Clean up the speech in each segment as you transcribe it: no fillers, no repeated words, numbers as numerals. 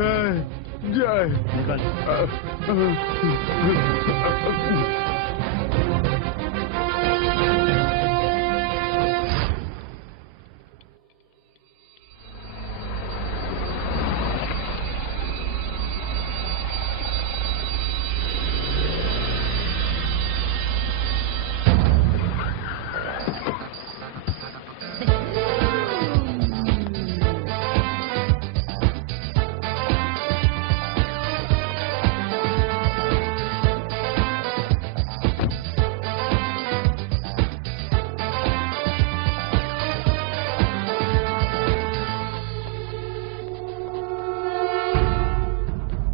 जय जय। निकल।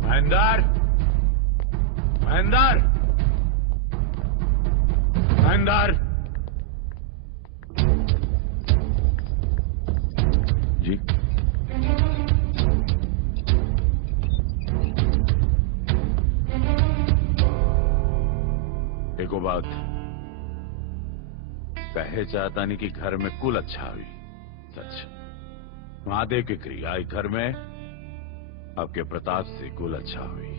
महेंद्र, महेंद्र, महेंद्र। जी एको बात कहे चाहता नहीं कि घर में कुल अच्छा हुई। सच महादेव की क्रिया आई घर में आपके प्रताप से कुल अच्छा हुई।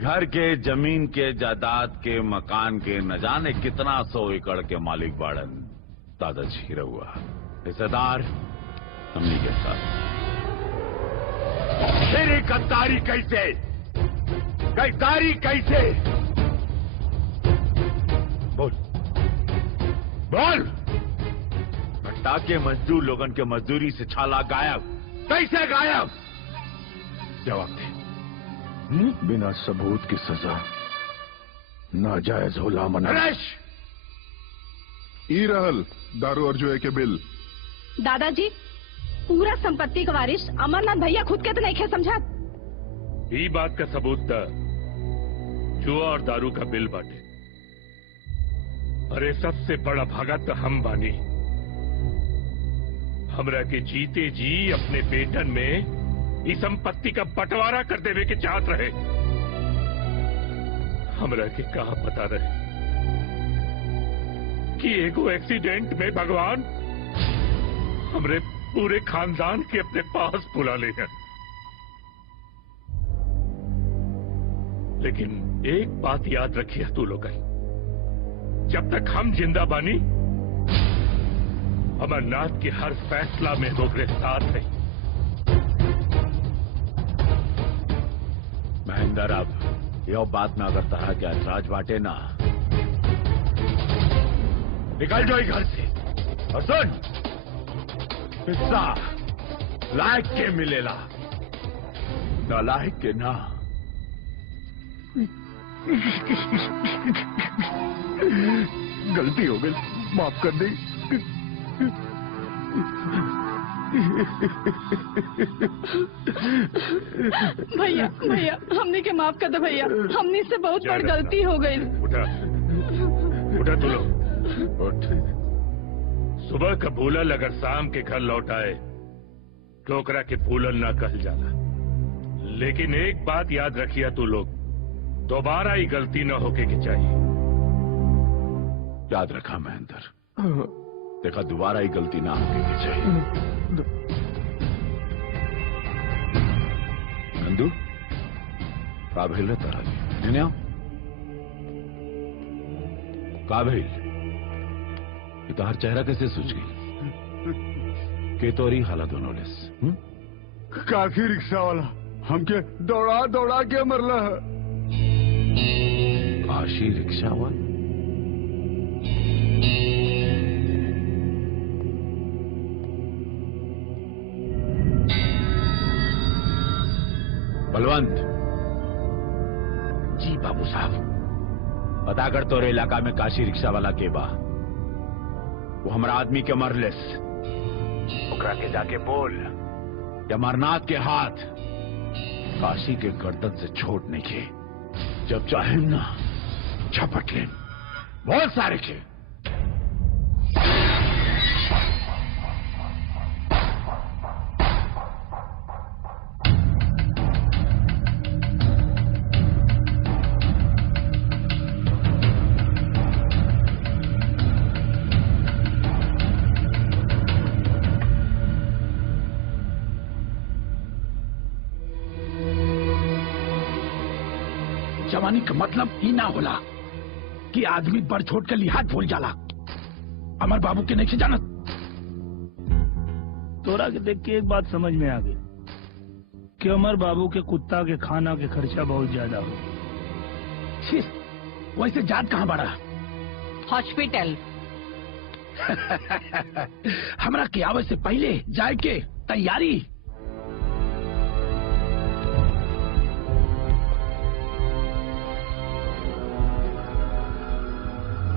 घर के, जमीन के, जायदाद के, मकान के न जाने कितना 100 एकड़ के मालिक बाड़न दादाजी रहुआ हिस्सेदार हमनी के साथ। तेरी गद्दारी कैसे, गद्दारी कैसे? बोल बोल। घट्टा के मजदूर लोगन के मजदूरी से छाला गायब, कैसे गायब? जवाब दे। बिना सबूत की सजा नाजायज होला मना। ई रहल दारू और जुए के बिल। दादाजी पूरा संपत्ति का वारिस अमरनाथ भैया खुद के तो नहीं खे समझा। ई बात का सबूत था जुआ और दारू का बिल बांटे। अरे सबसे बड़ा भागा तो हम बानी। हमरा के जीते जी अपने बेटन में इस संपत्ति का बंटवारा कर देवे के चाहत रहे। हमरा के कहा पता रहे कि एगो एक्सीडेंट में भगवान हमरे पूरे खानदान के अपने पास बुला ले हैं। लेकिन एक बात याद रखिए तू लोग, जब तक हम जिंदा बानी अमरनाथ के हर फैसला में दोगरे साथ है। महेंद्र, अब यह बात में अगर तरह के ऐतराज बांटे ना, निकल जाओ घर से। और सुन, हिस्सा लायक के मिलेला, नालायक के ना। गलती हो गई, माफ कर दी। भैया भैया हमने के माफ कर दो भैया, हमने से बहुत बड़ी गलती हो गई। उठा उठा तू लोग उठ। सुबह का भूलल अगर शाम के घर लौट आए ठोकरा के भूलल ना कह जाला। लेकिन एक बात याद रखिए तू लोग, दोबारा ही गलती न होके के चाहिए। याद रखा महेंद्र, देखा दोबारा ही गलती ना होके के चाहिए। नंदू का भेल रे तारा जी? का भेल? ये तो हर चेहरा कैसे सूझ गई? के तोरी हालत दोनों लेस। काफी रिक्शा वाला हमके दौड़ा दौड़ा के मरला है। काशी रिक्शा वाला? बलवंत जी बाबू साहब, पता कर तोरे इलाका में काशी रिक्शा वाला के बा। वो हमारा आदमी के मरलेस, ओकरा के जाके बोल अमरनाथ के हाथ काशी के गर्दन से छोड़ नहीं के। जब चाहे ना झपट ले, बहुत सारे के। जवानी का मतलब ही ना होला कि आदमी बड़ छोट के लिहाज भूल जाला। अमर बाबू के नहीं जानत। तोरा के देख के एक बात समझ में आ गई कि अमर बाबू के कुत्ता के खाना के खर्चा बहुत ज्यादा हो। वैसे जात कहाँ बड़ा? हॉस्पिटल। हमरा के आवे से पहले जाए के तैयारी।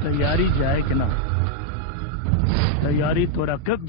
तैयारी जाए के ना, तैयारी तोरा कब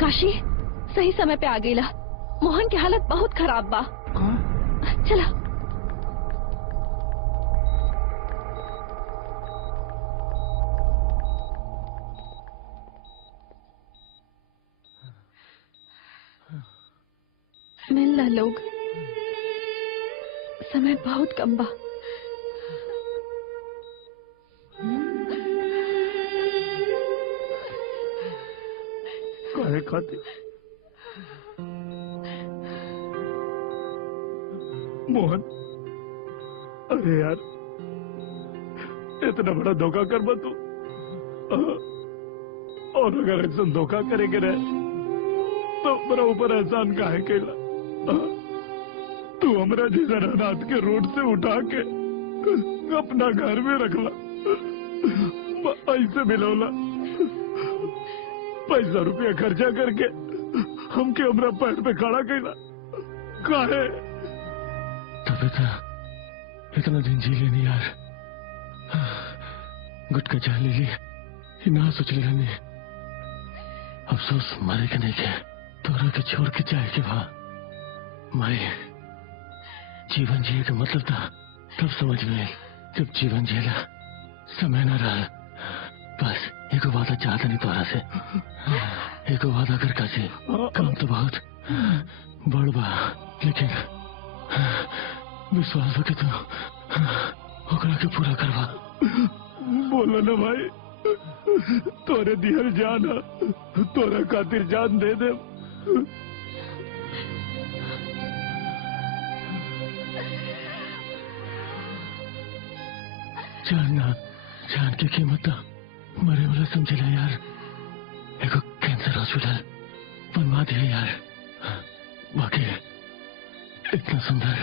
काशी सही समय पे आ गईला। मोहन की हालत बहुत खराब बा। चला। मिलना लोग, समय बहुत कम बा। काहे खातिर मोहन? अरे यार, इतना बड़ा धोखा कर तू। और अगर ऐसा धोखा करेंगे रहे तो मेरा ऊपर एहसान काहे कैला? तू हमरा जैसा रात के रोड से उठा के अपना घर में रखला, ऐसे मिलौला, पैसा रुपया खर्चा करके हमके हमरा पैर पे खड़ा कैला। काहे? तब इतना दिन जी लेनी यार, गुटका चाह ले ली, ना सोच ले रहनी। अफसोस मारे के नहीं के, तोरा के छोड़ के जाए के वहां। मारे जीवन जिए का मतलब था तब समझ में आई, जब जीवन जिएला समय न रहा। बस एको वादा चाहता नहीं तोरा से, एको वादा कर कासे। काम तो बहुत बड़ बा, लेकिन विश्वास हो के तू ओकरा के पूरा करवा। बोलो ना भाई, तोरे दिहर जान, तोरा खातिर जान दे दे। जानना, जान की कीमत मरे वाला समझेला यार। एगो कैंसर हॉस्पिटल बनवा दिया यार। बाकी इतना सुंदर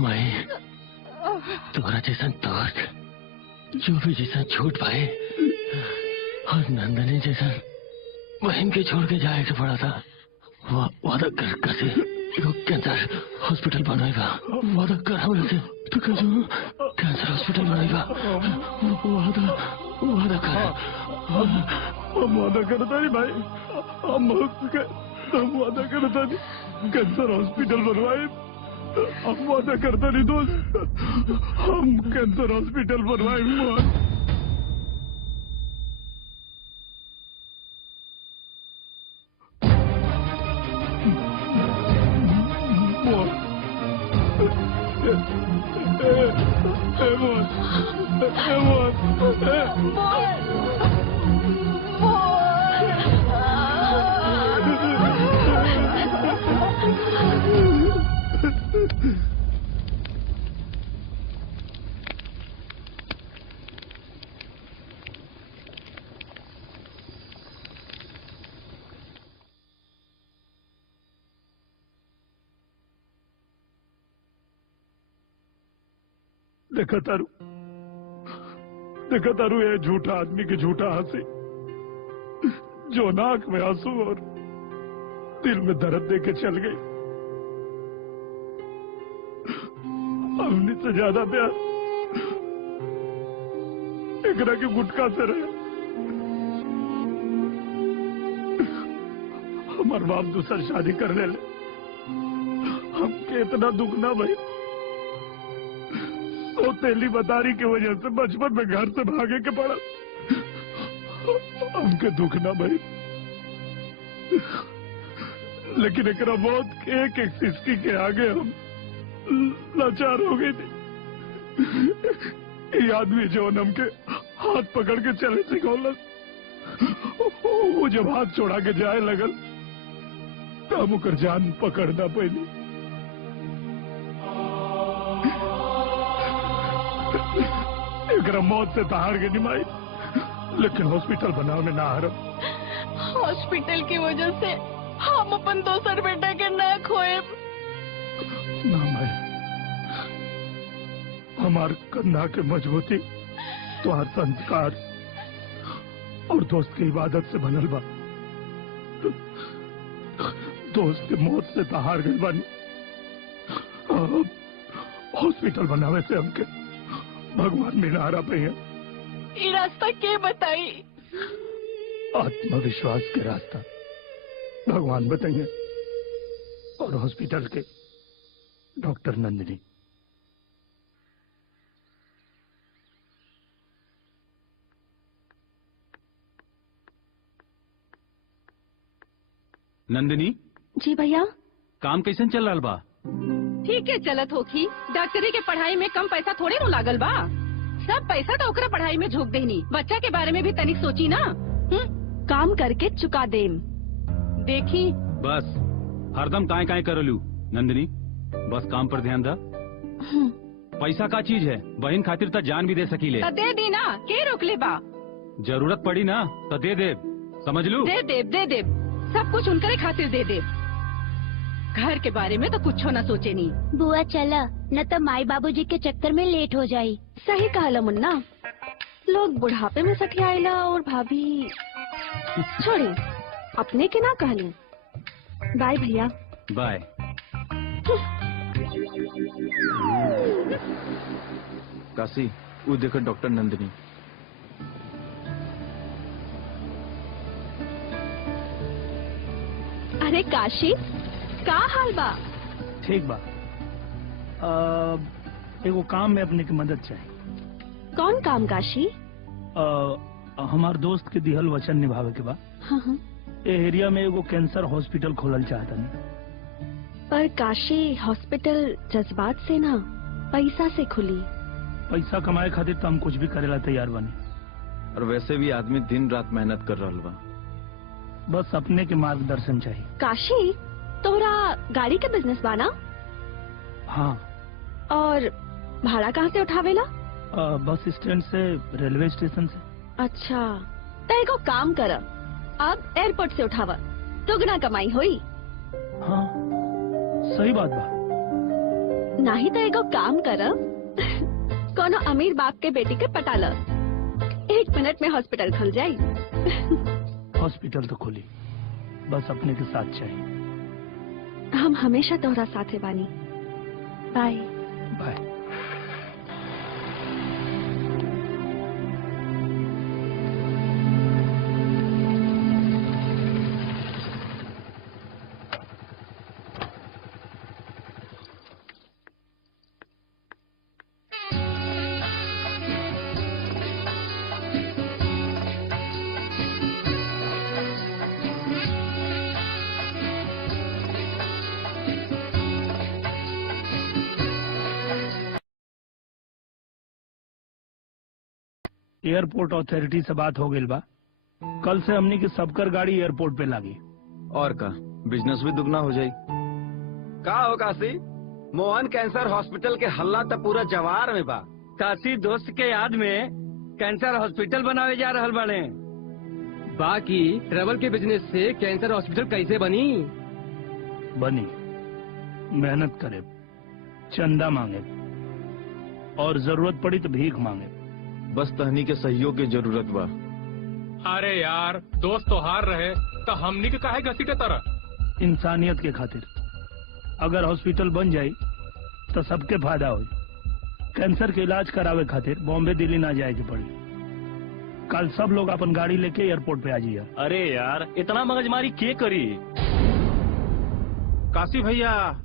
माई, तोरा जैसा दोस्त, जो भी जैसा छूट पाए, और नंदनी जैसा बहन के छोड़ के जाए के पड़ा था। वादा कर कैसे एगो कैंसर हॉस्पिटल बनवाएगा। वादा कर हमरा से, तो कैसे कैंसर हॉस्पिटल बनवाएगा। वादा कर। हम वादा करता नहीं भाई, हम वादा करता नहीं कैंसर हॉस्पिटल बनवाए। हम वादा करता नहीं दोस्त, हम कैंसर हॉस्पिटल बनवाए। मोहन देखा तारू ये झूठा आदमी की झूठा हंसी, जो नाक में आंसू और दिल में दर्द दे के चल गई। हमने से ज्यादा प्यार एकरा के गुटका से रहे। हमार बाप दूसर शादी करने ले, हमके इतना दुख ना भाई। तो तेली बतारी की वजह से बचपन में घर से भागे के पड़ा। हमके दुख ना भाई, लेकिन एक मौत एक एक सिसकी के आगे हम लाचार हो गए थे। ये आदमी जो हमके हाथ पकड़ के चले सिखौलस, वो जब हाथ छोड़ा के जाए लगल तो हम ओकर जान पकड़ना पड़ी। एकरा मौत से तहार के निमाई, लेकिन हॉस्पिटल बनाव में ना हरम। हॉस्पिटल की वजह से हम अपन दोसर बेटा के ना खोए। ना भाई, हमार कंधा के मजबूती तुम्हार संस्कार और दोस्त की इबादत से बनल बा। दोस्त के मौत से तहार गई बानी। हॉस्पिटल बनावे से हमके भगवान मिलारा पे है। ये रास्ता के बताई? आत्मविश्वास के रास्ता भगवान बताइए, और हॉस्पिटल के डॉक्टर नंदिनी। नंदिनी जी भैया। काम कैसे चल रहा बा? ठीक है चलत होखी। डॉक्टरी के पढ़ाई में कम पैसा थोड़े नु लागल बा। सब पैसा तो ओकरा पढ़ाई में झोंक देनी। बच्चा के बारे में भी तनिक सोची ना। काम करके चुका देम। देखी बस हरदम काय काय करलू नंदिनी, बस काम पर ध्यान दा। पैसा का चीज है, बहन खातिर तो जान भी दे सकीले। तो दे दी ना, के रोक ले बा। जरूरत पड़ी ना तो दे दे, समझ लू। दे दे सब कुछ उनकरे खातिर दे दे। घर के बारे में तो कुछ ना सोचे नहीं। बुआ चला, न तो माई बाबूजी के चक्कर में लेट हो जाई। सही कहा मुन्ना, लोग बुढ़ापे में सठियाइला और भाभी छोड़ी अपने के ना कहली। बाय भैया। बाय। काशी, वो देखो डॉक्टर नंदिनी। अरे काशी, का हाल बा? ठीक बा। एगो काम में अपने की मदद चाहिए। कौन काम काशी? हमार दोस्त के दिहल वचन निभावे के बा। हाँ। ए एरिया में एगो कैंसर हॉस्पिटल खोलल चाहता नहीं। पर काशी, हॉस्पिटल जज्बात से ना पैसा से खुली। पैसा कमाए खातिर तो हम कुछ भी करेला तैयार बनी। और वैसे भी आदमी दिन रात मेहनत कर रहा बा। बस अपने के मार्गदर्शन चाहिए। काशी, तोरा गाड़ी के बिजनेस बाना? हाँ। और भाड़ा कहाँ से उठावेला? बस स्टैंड से, रेलवे स्टेशन से। अच्छा, तो एगो काम कर, अब एयरपोर्ट से उठावा, दुगना कमाई होई। हाँ, सही बात बा। नहीं तो एगो काम कर, कोनो अमीर बाप के बेटी के पटा ल, 1 मिनट में हॉस्पिटल खुल जाई। हॉस्पिटल तो खुली, बस अपने के साथ चाहिए। हम हमेशा तोहरा साथे बानी। By by. एयरपोर्ट अथॉरिटी से बात हो गई बा। कल से हमनी की सबकर गाड़ी एयरपोर्ट पे लागी। और का बिजनेस भी दुगना हो जाई। का हो काशी, मोहन कैंसर हॉस्पिटल के हल्ला तो पूरा जवार में बा। काशी दोस्त के याद में कैंसर हॉस्पिटल बनावे जा रहल बाड़े। बाकी ट्रेवल के बिजनेस से कैंसर हॉस्पिटल कैसे बनी? बनी, मेहनत करे, चंदा मांगे और जरूरत पड़ी तो भीख मांगे। बस तहनी के सहयोग की जरूरत बा। अरे यार, दोस्त तो हार रहे तो हमनी के काहे घसीटे तरह? इंसानियत के खातिर अगर हॉस्पिटल बन जाई तो सबके फायदा हो। कैंसर के इलाज करावे खातिर बॉम्बे दिल्ली ना जाए के पड़ी। कल सब लोग अपन गाड़ी लेके एयरपोर्ट पे आ जाइए। अरे यार, इतना मगजमारी के करी? काशी भैया,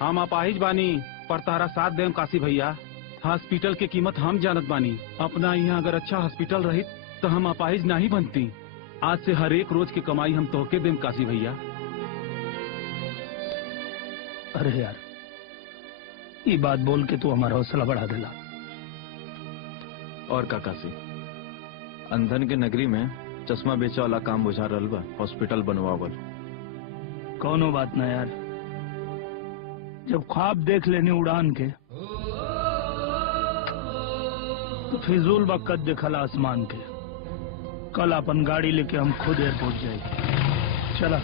हम अपाहिज बानी पर तारा साथ देम। काशी भैया, हॉस्पिटल के कीमत हम जानत बानी। अपना यहाँ अगर अच्छा हॉस्पिटल रही तो हम अपाहिज नहीं बनती। आज से हर एक रोज की कमाई हम तोहके देम काशी भैया। अरे यार, ये बात बोल के तू हमारा हौसला बढ़ा देला। और का काशी, अंधन के नगरी में चश्मा बेचे वाला काम बुझा रहल बा, हॉस्पिटल बनवावल। कौनो बात ना यार, जब ख्वाब देख लेने उड़ान के तो फिजूल वक्त देखला आसमान के। कल अपन गाड़ी लेके हम खुद एयरपोर्ट जाएंगे। चला।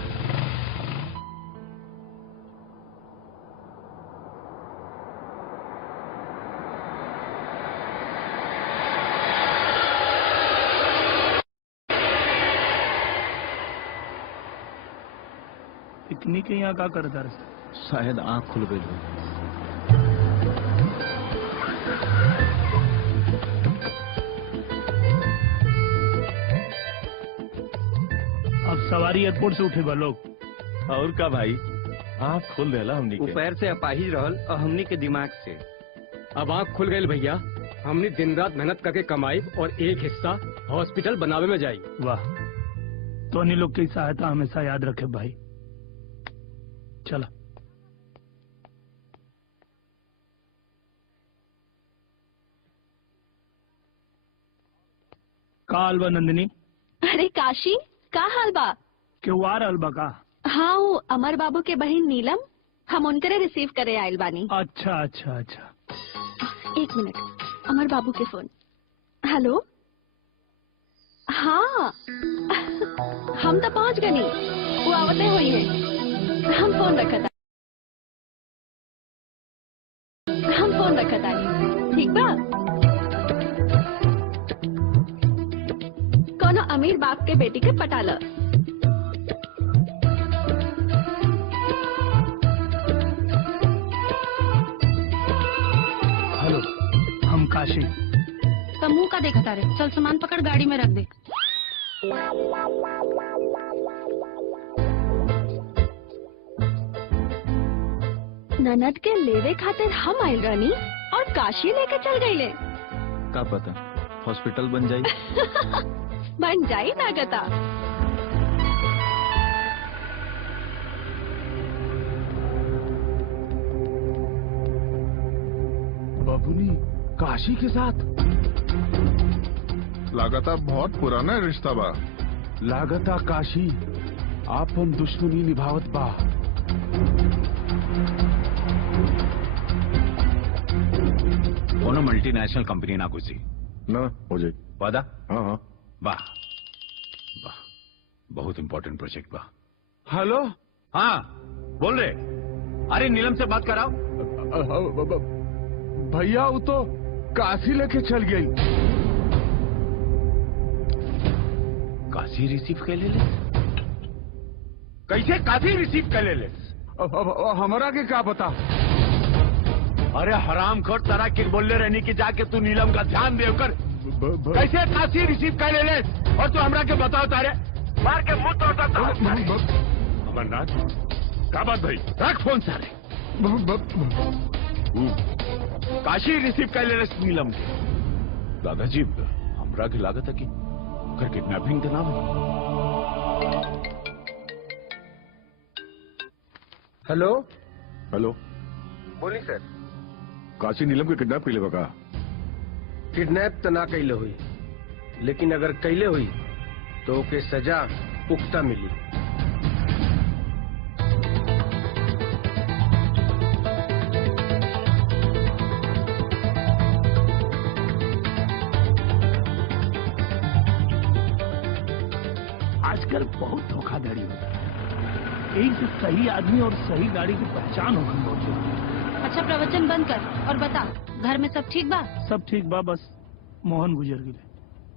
पिकनिक यहाँ का करता रहे? शायद आँख खुल गई हो। अब सवारी एयरपोर्ट से उठे बा लोग। और का भाई, आँख खुल देला हमनी के। पैर से अपाहिज रहल और हमनी के दिमाग से अब आँख खुल गई भैया। हमनी दिन रात मेहनत करके कमाई और एक हिस्सा हॉस्पिटल बनावे में जाई। वाह, तो अन्य लोग की सहायता हमेशा याद रखे भाई। चला। का हाल बा नंदिनी? अरे काशी, का हाल बा? क्यों आ रहल बा का? हाँ, वो अमर बाबू के बहन नीलम, हम उनकरे रिसीव करे आयल बानी। अच्छा अच्छा अच्छा। एक मिनट, अमर बाबू के फोन। हेलो। हाँ, हम तो पहुँच गए नहीं, वो आवते हुई है। हम फोन रखा था, ठीक बा? कोनो अमीर बाप के बेटी के पटाल। हेलो, हम काशी। तो मुंह का देखा तारे, चल सामान पकड़ गाड़ी में रख दे। ननद के लेवे खातिर हम आयल रानी और काशी लेके चल गई ले। का पता हॉस्पिटल बन जाई। बन जाई ना गता। बाबूनी काशी के साथ लगातार बहुत पुराना रिश्ता बा। लागता काशी आपन दुश्मनी निभावत बा। कोनो मल्टीनेशनल कंपनी ना घुसी ना हो जाए। वादा? हाँ हाँ। वाह वाह, बहुत इंपॉर्टेंट प्रोजेक्ट बा। हेलो। हाँ बोल रहे। अरे नीलम से बात कराओ। भैया वो तो काशी लेके चल गई। काशी रिसीव कर ले? कैसे काशी रिसीव कर ले? हमारा के क्या पता? अरे हराम खोर, तरह के बोलने रहने की जाके तू नीलम का ध्यान देकर कैसे काशी रिसीव कर ले? और तू हमरा के बताओ तारे मार के मुंह तोड़ता। अमरनाथ, क्या बात भाई? रख फोन सारे। काशी रिसीव कर ले नीलम के। दादाजी, हमरा की लागत है कि किडनैपिंग के नाम है। हेलो हेलो, बोली सर। काशी नीलम के किडनैप के लिए बका। किडनैप तो ना कैले हुई, लेकिन अगर कैले हुई तो ओके सजा पुख्ता मिली। आजकल बहुत धोखाधड़ी होता है, यही से सही आदमी और सही गाड़ी की पहचान होगी बहुत जरूरी है। अच्छा प्रवचन बंद कर और बता, घर में सब ठीक बा? सब ठीक बा, बस मोहन गुजर गए।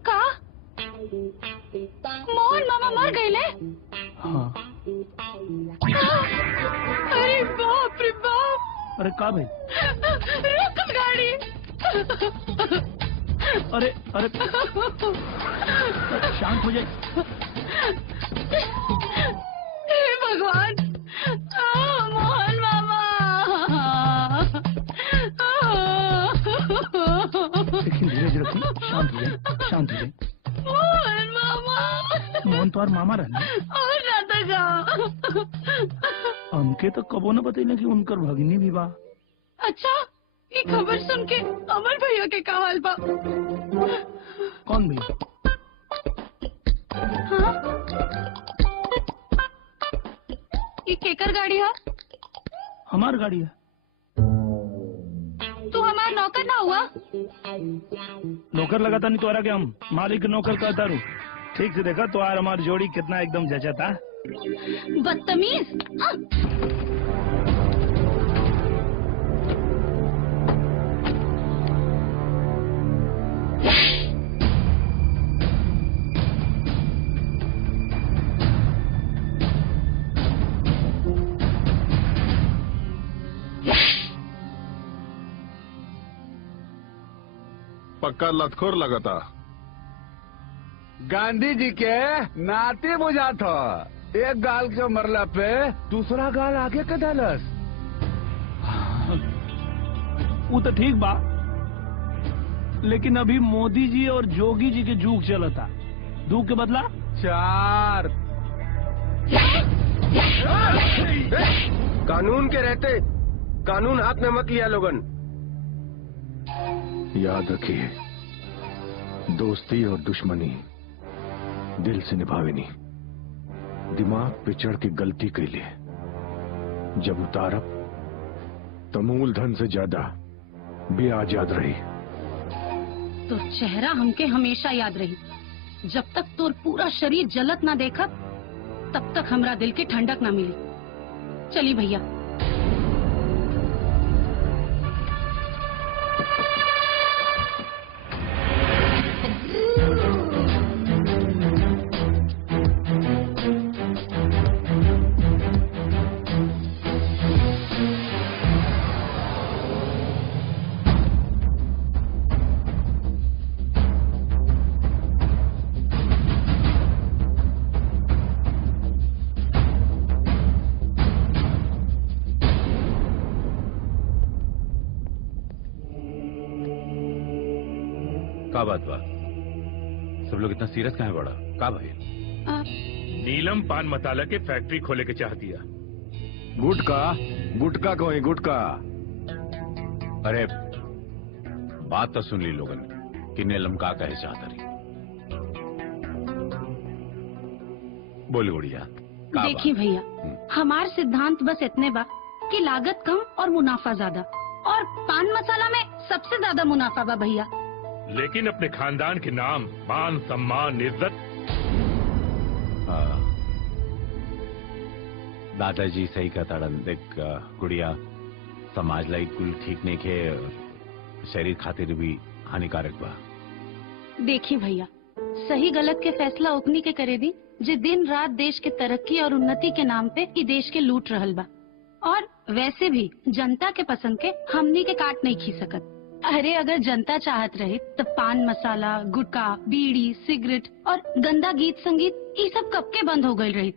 का मोहन मामा मर गए? हाँ। अरे बाप रे बाप! अरे का भाई? रोक गाड़ी! अरे अरे शांत हो जाए। हे भगवान! मोहन मामा! लेकिन धीरे धीरे शांत हो जाए, शांत हो जाए। मोहन मामा! मोहन तो मामा रहना और रहता का? हमके तो कबो न बतैले कि उनकर भगिनी भी बा। अच्छा, ये खबर सुन के अमर भैया के का हाल बा? कौन भैया? हाँ? ये केकर गाड़ी है? हमार गाड़ी है। तू हमारा नौकर ना हुआ? नौकर लगाता नहीं तो के हम मालिक नौकर कहता रू। ठीक से देखा तो यार हमारी जोड़ी कितना एकदम जचता। बदतमीज! पक्का लतखोर लगता। गांधी जी के नाते बुझा था, एक गाल के मरला पे दूसरा गाल आगे के डालस। वो तो ठीक बा, लेकिन अभी मोदी जी और जोगी जी के जुग चलता। दू के बदला 4। कानून के रहते कानून हाथ में मत लिया लोगन। याद रखिए, दोस्ती और दुश्मनी दिल से निभावेनी। दिमाग पे चढ़ के गलती कैले जब उतारब तो मूलधन से ज्यादा ब्याज याद रही। तो चेहरा हमके हमेशा याद रही। जब तक तोर पूरा शरीर जलत ना देखब, तब तक हमरा दिल के ठंडक ना मिली। चली भैया। का बात बा? सब लोग इतना सीरियस कहाँ बड़ा? का भाई? नीलम पान मसाला के फैक्ट्री खोले के चाह दिया। गुटका गुटका कोई गुटका। अरे बात तो सुन ली लोगन कि नीलम का कहे चाहता रही। बोल गुड़िया। देखिए भैया, हमार सिद्धांत बस इतने बा कि लागत कम और मुनाफा ज्यादा, और पान मसाला में सबसे ज्यादा मुनाफा बा भैया। लेकिन अपने खानदान के नाम, मान, सम्मान, इज्जत। दादाजी सही कहता देख गुड़िया, समाज लाई कुल ठीक नहीं के, शरीर खातिर भी हानिकारक बा। देखिए भैया, सही गलत के फैसला ओकनी के करे दी जे दिन रात देश के तरक्की और उन्नति के नाम पे ई देश के लूट रहल बा। और वैसे भी जनता के पसंद के हमनी के काट नहीं खी सकत। अरे अगर जनता चाहत रहे तो पान मसाला, गुटखा, बीड़ी, सिगरेट और गंदा गीत संगीत ये सब कब के बंद हो गई रही।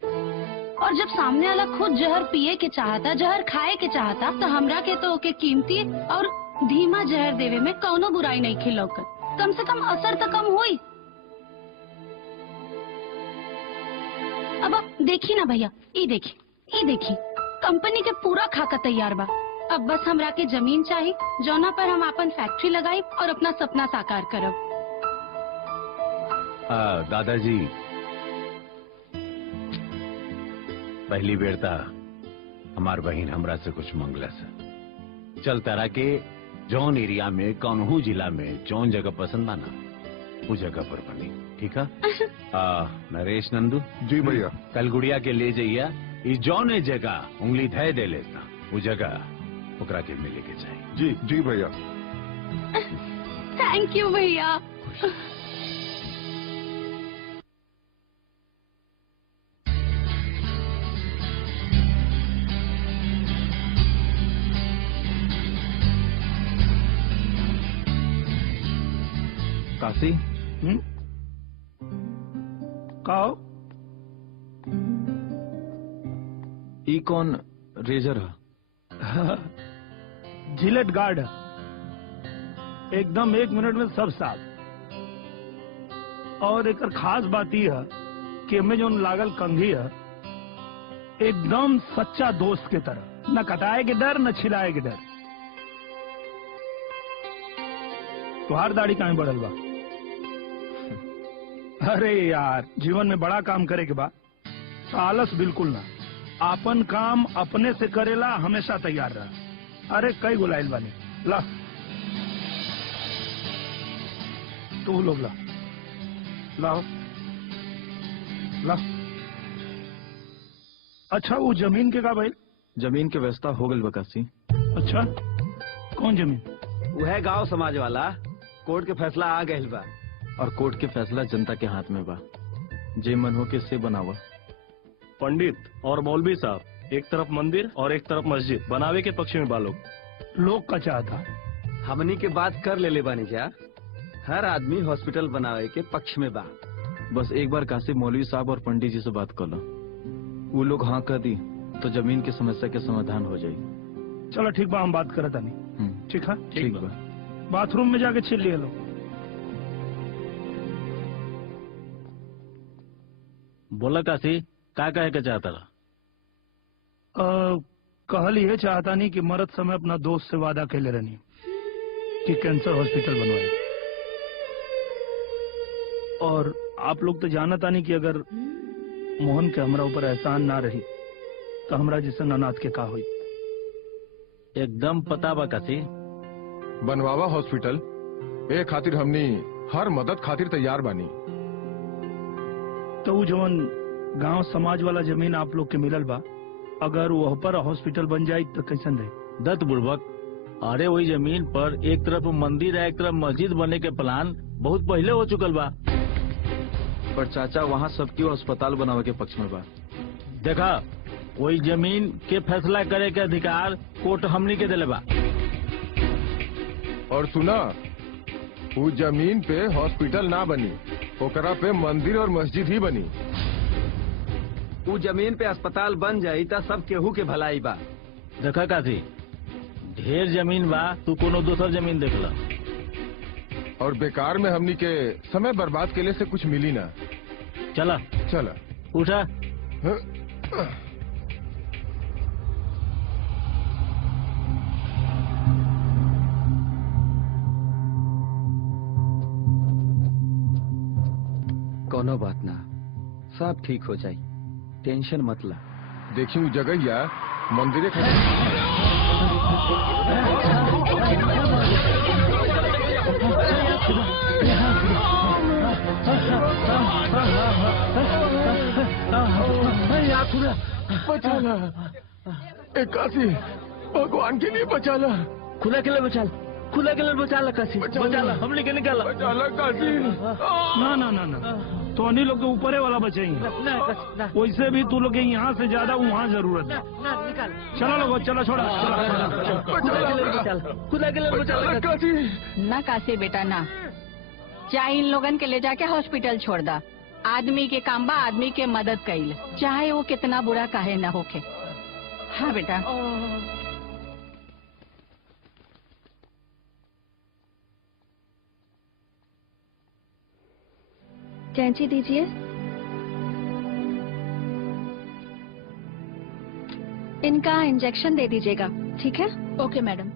और जब सामने वाला खुद जहर पिए के चाहता, जहर खाए के चाहता, तो हमरा के तो ओके कीमती और धीमा जहर देवे में कौनो बुराई नहीं खिलौकत। कम से कम असर तो कम हुई। अब आप देखी ना भैया, ये देखी कंपनी के पूरा खाका तैयार बा। अब बस हमरा के जमीन चाहिए जौना पर हम अपन फैक्ट्री लगाई और अपना सपना साकार करब। दादाजी पहली बेर ता हमार बहन हमरा से कुछ मंगलस। चल तारा के जौन एरिया में कौनहू जिला में जौन जगह पसंद आना वो जगह पर बनी, ठीक है? नरेश नंदू जी भैया, कल गुड़िया के ले जाइया इस जौने जगह उंगली धय दे लेता वो जगह ओकरा के मिले के चाहिए। जी जी भैया। थैंक यू भैया। काशी कहो ई कौन रेजर है? जिलेट गार्ड एकदम 1 मिनट में सब साफ। और एक खास बात यह है कि हमें जो लागल कंघी है एकदम सच्चा दोस्त के तरह, न कटाए के डर न छिलाए के डर। तुहार दाढ़ी कहाँ बढ़ल बा? अरे यार जीवन में बड़ा काम करे के बा, आलस बिल्कुल ना। आपन काम अपने से करेला हमेशा तैयार रहा। अरे कई गुलाइल बानी, ला तू लोग ला लाओ ला। अच्छा वो जमीन के का भाई? जमीन के व्यवस्था हो गई बकासी। अच्छा कौन जमीन? वो है गांव समाज वाला। कोर्ट के फैसला आ गए बा। और कोर्ट के फैसला जनता के हाथ में बा, जे मन हो के से बनावा। पंडित और मौलवी साहब एक तरफ मंदिर और एक तरफ मस्जिद बनावे के पक्ष में बा लोग का चाहता। हमनी के बात कर ले बानी जा। हर आदमी हॉस्पिटल बनावे के पक्ष में बा। बस एक बार काशी मौलवी साहब और पंडित जी से बात कर लो, वो लोग हाँ कह दी तो जमीन की समस्या के समाधान हो जाये। चलो ठीक बा, हम बात करता नहीं। ठीक है, ठीक बा। बाथरूम में जाके छिल लिए लो। बोला काशी क्या कहे के चाहता रहा? कहल ये चाहता नहीं कि मरद समय अपना दोस्त से वादा कैले रहनी कि कैंसर हॉस्पिटल बनवाए। और आप लोग तो जानता नहीं कि अगर मोहन के हमरा ऊपर एहसान ना रही तो हमरा जैसे अनाथ के का हुई। एकदम पता बा काशी। बनवावा हॉस्पिटल ए खातिर हमनी हर मदद खातिर तैयार बानी। तो वो जवन गांव समाज वाला जमीन आप लोग के मिलल बा, अगर वह पर हॉस्पिटल बन जाये तो कैसन रहे? दत्त बुड़बक, अरे वही जमीन पर एक तरफ मंदिर है एक तरफ मस्जिद बनने के प्लान बहुत पहले हो चुकल बा। पर चाचा वहाँ सबकी अस्पताल बनावे के पक्ष में बा। देखा वही जमीन के फैसला करे के अधिकार कोर्ट हमनी के दिले बा। और सुना, वो जमीन पे हॉस्पिटल ना बनी, ओकरा पे मंदिर और मस्जिद ही बनी। वो जमीन पे अस्पताल बन जाई तो सब केहू के भलाई बा। देखा काशी, ढेर जमीन बा, तू कोनो दूसर जमीन देख ला। और बेकार में हमनी के समय बर्बाद के लिए से कुछ मिली ना। चला चला उठा। कोनो बात ना, सब ठीक हो जाई, टेंशन मत ला। देखी वो जगह या मंदिर बचाला। काशी भगवान के लिए बचाला। खुला के लिए बचाल, खुला के लिए बचाला काशी, बचाला हमने के निकाला। बचाला काशी। ना ना ना ना, तो अन्हीं लोग के ऊपर वाला बचेंगे। वैसे भी तू लोग के यहाँ से ज्यादा वहाँ जरूरत है। चलो लोगो, चलो छोड़ा। खुदा के लिए बचाला काशी। ना काशी बेटा ना, चाहे इन लोगन के ले जाके हॉस्पिटल छोड़ दा। आदमी के काम बा आदमी के मदद कईल, चाहे वो कितना बुरा काहे न होके। हाँ बेटा। कैंची दीजिए। इनका इंजेक्शन दे दीजिएगा, ठीक है? ओके मैडम।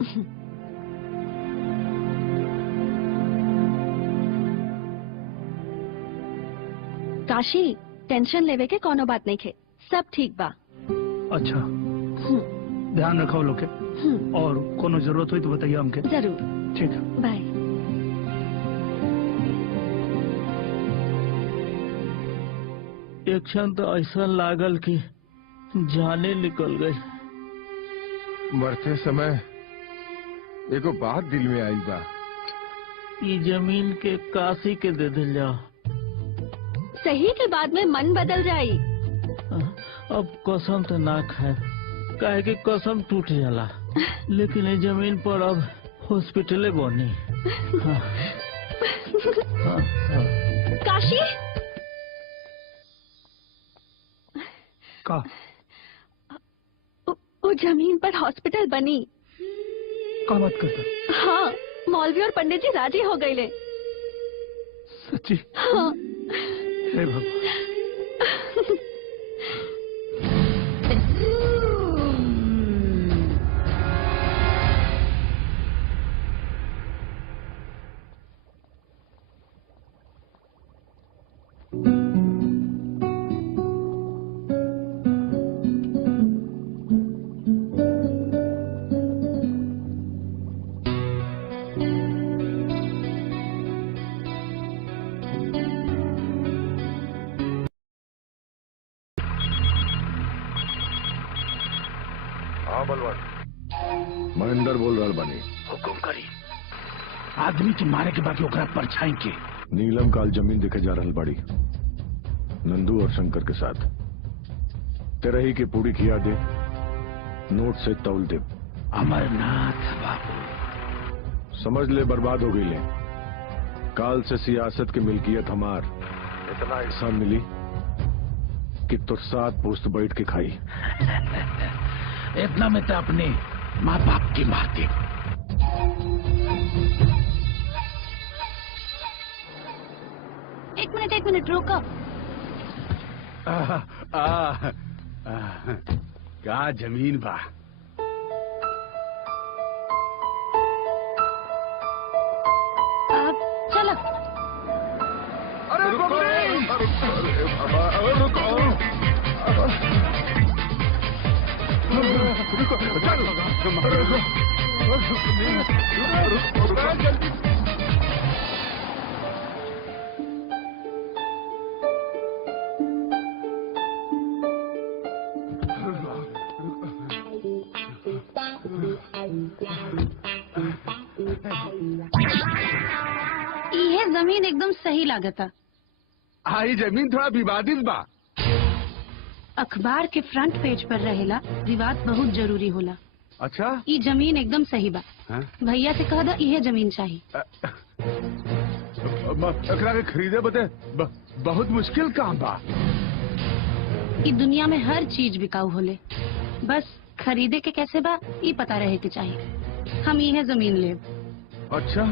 काशी, टेंशन लेवे के कोनो बात नहीं खे, सब ठीक बा। अच्छा, ध्यान रखो लोग के, और कोनो जरूरत हुई तो बताइए हमके। जरूर। ठीक है, बाय। एक क्षण तो ऐसा लागल कि जाने निकल गई। मरते समय एगो बात दिल में आई बा। ये जमीन के काशी के दे दिल जाओ। सही के बाद में मन बदल जाई। अब कसम तो ना खाए, काहे कि कसम टूट जाला। लेकिन ये जमीन पर अब हॉस्पिटले बनी। हाँ। हाँ, हाँ। काशी, का वो जमीन पर हॉस्पिटल बनी। का बात करता? हाँ, मौलवी और पंडित जी राजी हो गए ले। सच्ची? हाँ। हे भगवान। हाँ बलवान, महेंद्र बोल रहा बनी। हुकुम करी। आदमी के मारे के बाकी ओकरा परछाई के। नीलम काल जमीन देखे जा रहल बाड़ी, नंदू और शंकर के साथ। तेरही के पूरी खिया दे, नोट से तौल दे। अमरनाथ बाबू समझ ले बर्बाद हो गई ले। काल से सियासत की मिल्कियत हमार, इतना हिस्सा मिली कि तो 7 पुश्त बैठ के खाई। इतना में तो अपने माँ बाप की मारते। एक मिनट रुको। का जमीन बा? चलो। अरे रुको, ये जमीन एकदम सही लागता। आई जमीन थोड़ा विवादित बा। अखबार के फ्रंट पेज पर रहेला, विवाद बहुत जरूरी होला। अच्छा, ये जमीन एकदम सही बा। भैया से कह दो यह जमीन चाहिए। एकरा के खरीदे बदे बहुत मुश्किल काम बा। ये दुनिया में हर चीज बिकाऊ होले, बस खरीदे के कैसे बा ये पता रहे के चाहिए। हम यह जमीन ले। अच्छा,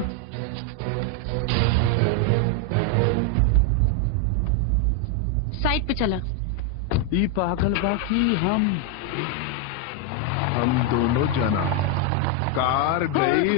साइड पे चला। ई पागल बाकी हम दोनों जना कार गई।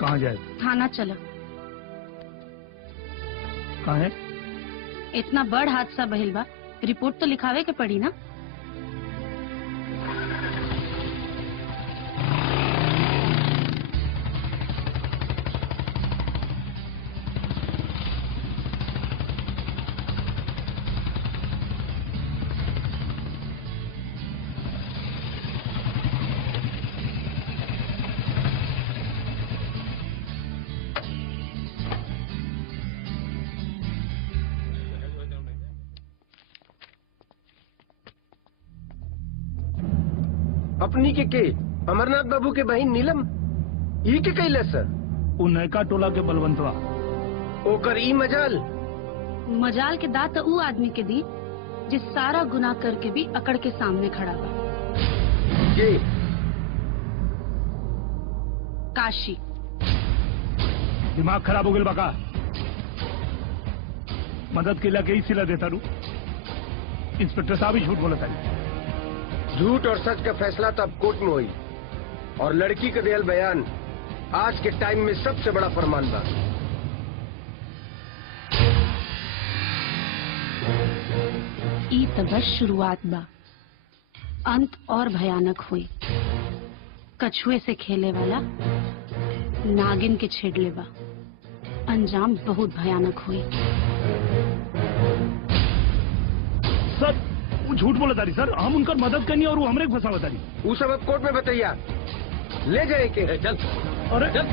कहाँ जाए? थाना चलो। कहाँ है? इतना बड़ हादसा भइल बा, रिपोर्ट तो लिखावे के पड़ी ना। अपनी के अमरनाथ बाबू के बहन नीलम ई के कैले सर? उ नयका टोला के बलवंतवा। ओकर ई मजाल मजाल के दात तो ऊ आदमी के दी जिस सारा गुनाह करके भी अकड़ के सामने खड़ा बा। के? काशी। दिमाग खराब हो गया बाका। मदद के लगे ही सिला देता रू। इंस्पेक्टर साहब ही झूठ बोलता है। झूठ और सच का फैसला तो अब कोर्ट में हुई, और लड़की का दियल बयान आज के टाइम में सबसे बड़ा फरमान बा। ई तो बस शुरुआत बा, अंत और भयानक हुई। कछुए से खेले वाला नागिन के छेड़ले बा, अंजाम बहुत भयानक हुई। सर वो झूठ बोला तारी सर, हम उनका मदद करनी और वो हमरे फंसा बतारी। वो सब अब कोर्ट में बताइया। ले जाए के चल। अरे चल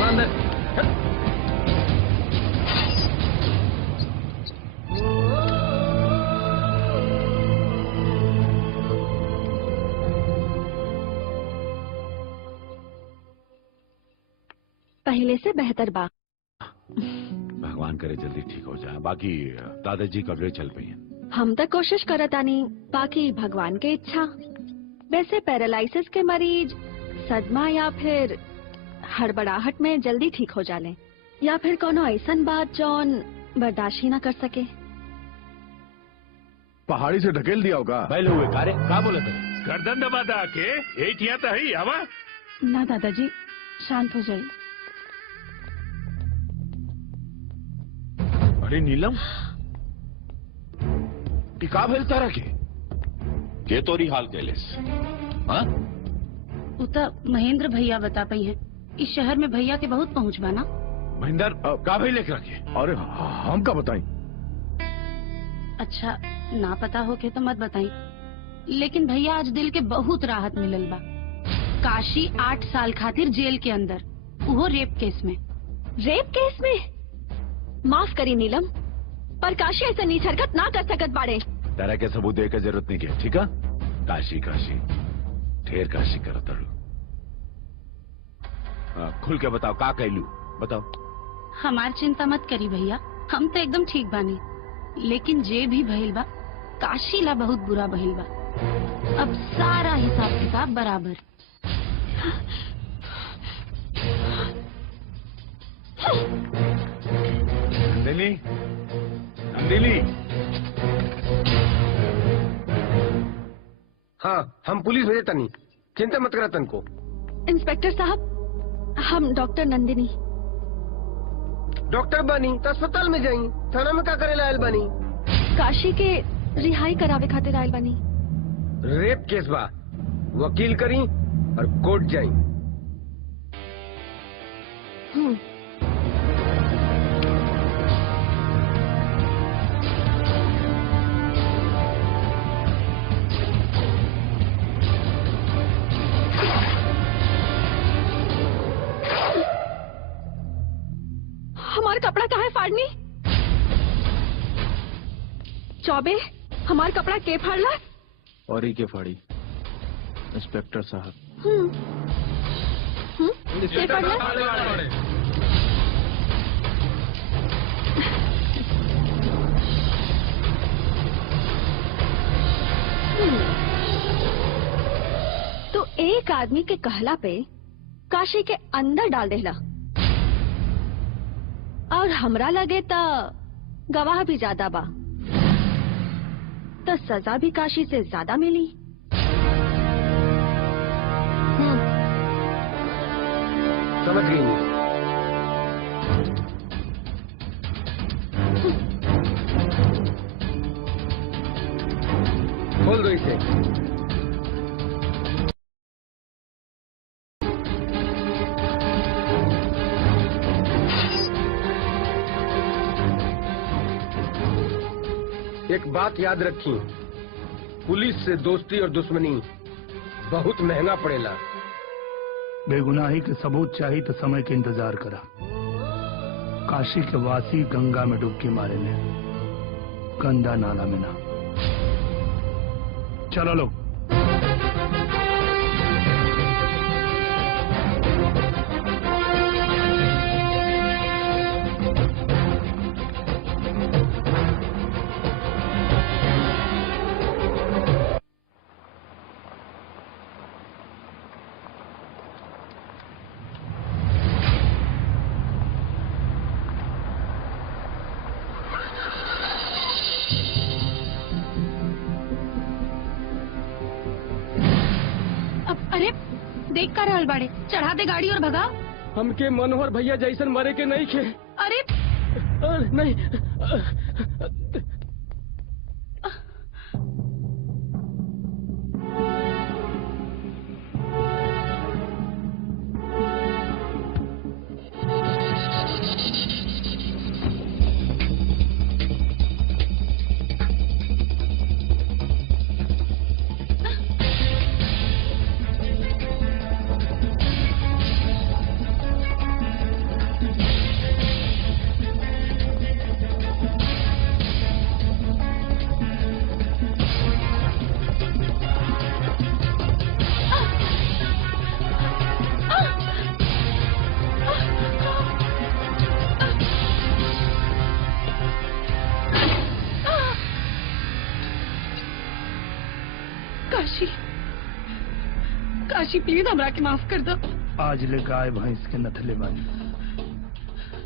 अंदर। पहले से बेहतर बा। भगवान करे जल्दी ठीक हो जाए। बाकी दादाजी कब चल पई हैं? हम तो कोशिश करतानी, बाकी भगवान के इच्छा। वैसे पैरालिसिस के मरीज सदमा या फिर हड़बड़ाहट में जल्दी ठीक हो जाले, या फिर कोनो ऐसन बात जौन बर्दाश्त ही ना कर सके। पहाड़ी से ढकेल दिया होगा। भाई लोग कारे का बोले थे? गर्दन दबा दा के यही ठिया तो है आवा। ना दादाजी शांत हो जाइए। अरे नीलम टिका भेल तारा के तोरी हाल कैलेस? हाँ? उता महेंद्र भैया बता पई हैं। इस शहर में भैया के बहुत पहुँच बा ना। महेंद्र का भी लेकर रखे। अरे हम का बताएं? अच्छा ना पता हो के तो मत बताई, लेकिन भैया आज दिल के बहुत राहत मिलल बा। काशी 8 साल खातिर जेल के अंदर, वो रेप केस में। रेप केस में? माफ करी नीलम, पर काशी ऐसा नीच हरकत ना कर सकत बाड़े। तरह के सबूत दे के जरूरत नहीं है, ठीक है? काशी काशी ढेर काशी कर तड़ू। खुल के बताओ का कहलू, बताओ। हमार चिंता मत करी भैया, हम तो एकदम ठीक बानी, लेकिन जे भी भइल बा काशी ला बहुत बुरा भइल बा। अब सारा हिसाब किताब बराबर। नंदिनी, नंदिनी। हाँ हम पुलिस भेजे तनी, चिंता मत करा तन को। इंस्पेक्टर साहब, हम डॉक्टर नंदिनी। डॉक्टर बनी तो अस्पताल में जाई, थाना में का करे आयल बनी? काशी के रिहाई करावे खातिर आयल बनी। रेप केस बा, वकील करी और कोर्ट जाई। हमारा कपड़ा कहाँ है फाड़नी? चौबे, हमारा कपड़ा के फाड़ला? और ही के फाड़ी इंस्पेक्टर साहब। के फाड़ला? तो एक आदमी के कहला पे काशी के अंदर डाल देला, और हमरा लगे तो गवाह भी ज्यादा बा, तो सजा भी काशी से ज्यादा मिली। समझ गई नहीं। खोल दो इसे। एक बात याद रखी, पुलिस से दोस्ती और दुश्मनी बहुत महंगा पड़ेला। बेगुनाही के सबूत चाहिए तो समय के इंतजार करा। काशी के वासी गंगा में डुबकी मारे ले, गंदा नाला में ना। चलो लोग। देख कर रहल बाड़े, चढ़ा दे गाड़ी और भगा। हमके मनोहर भैया जैसन मरे के नहीं खे। अरे नहीं। काशी प्लीज हमरा के माफ कर दो। आज ले गाय भैंस के नथले बानी,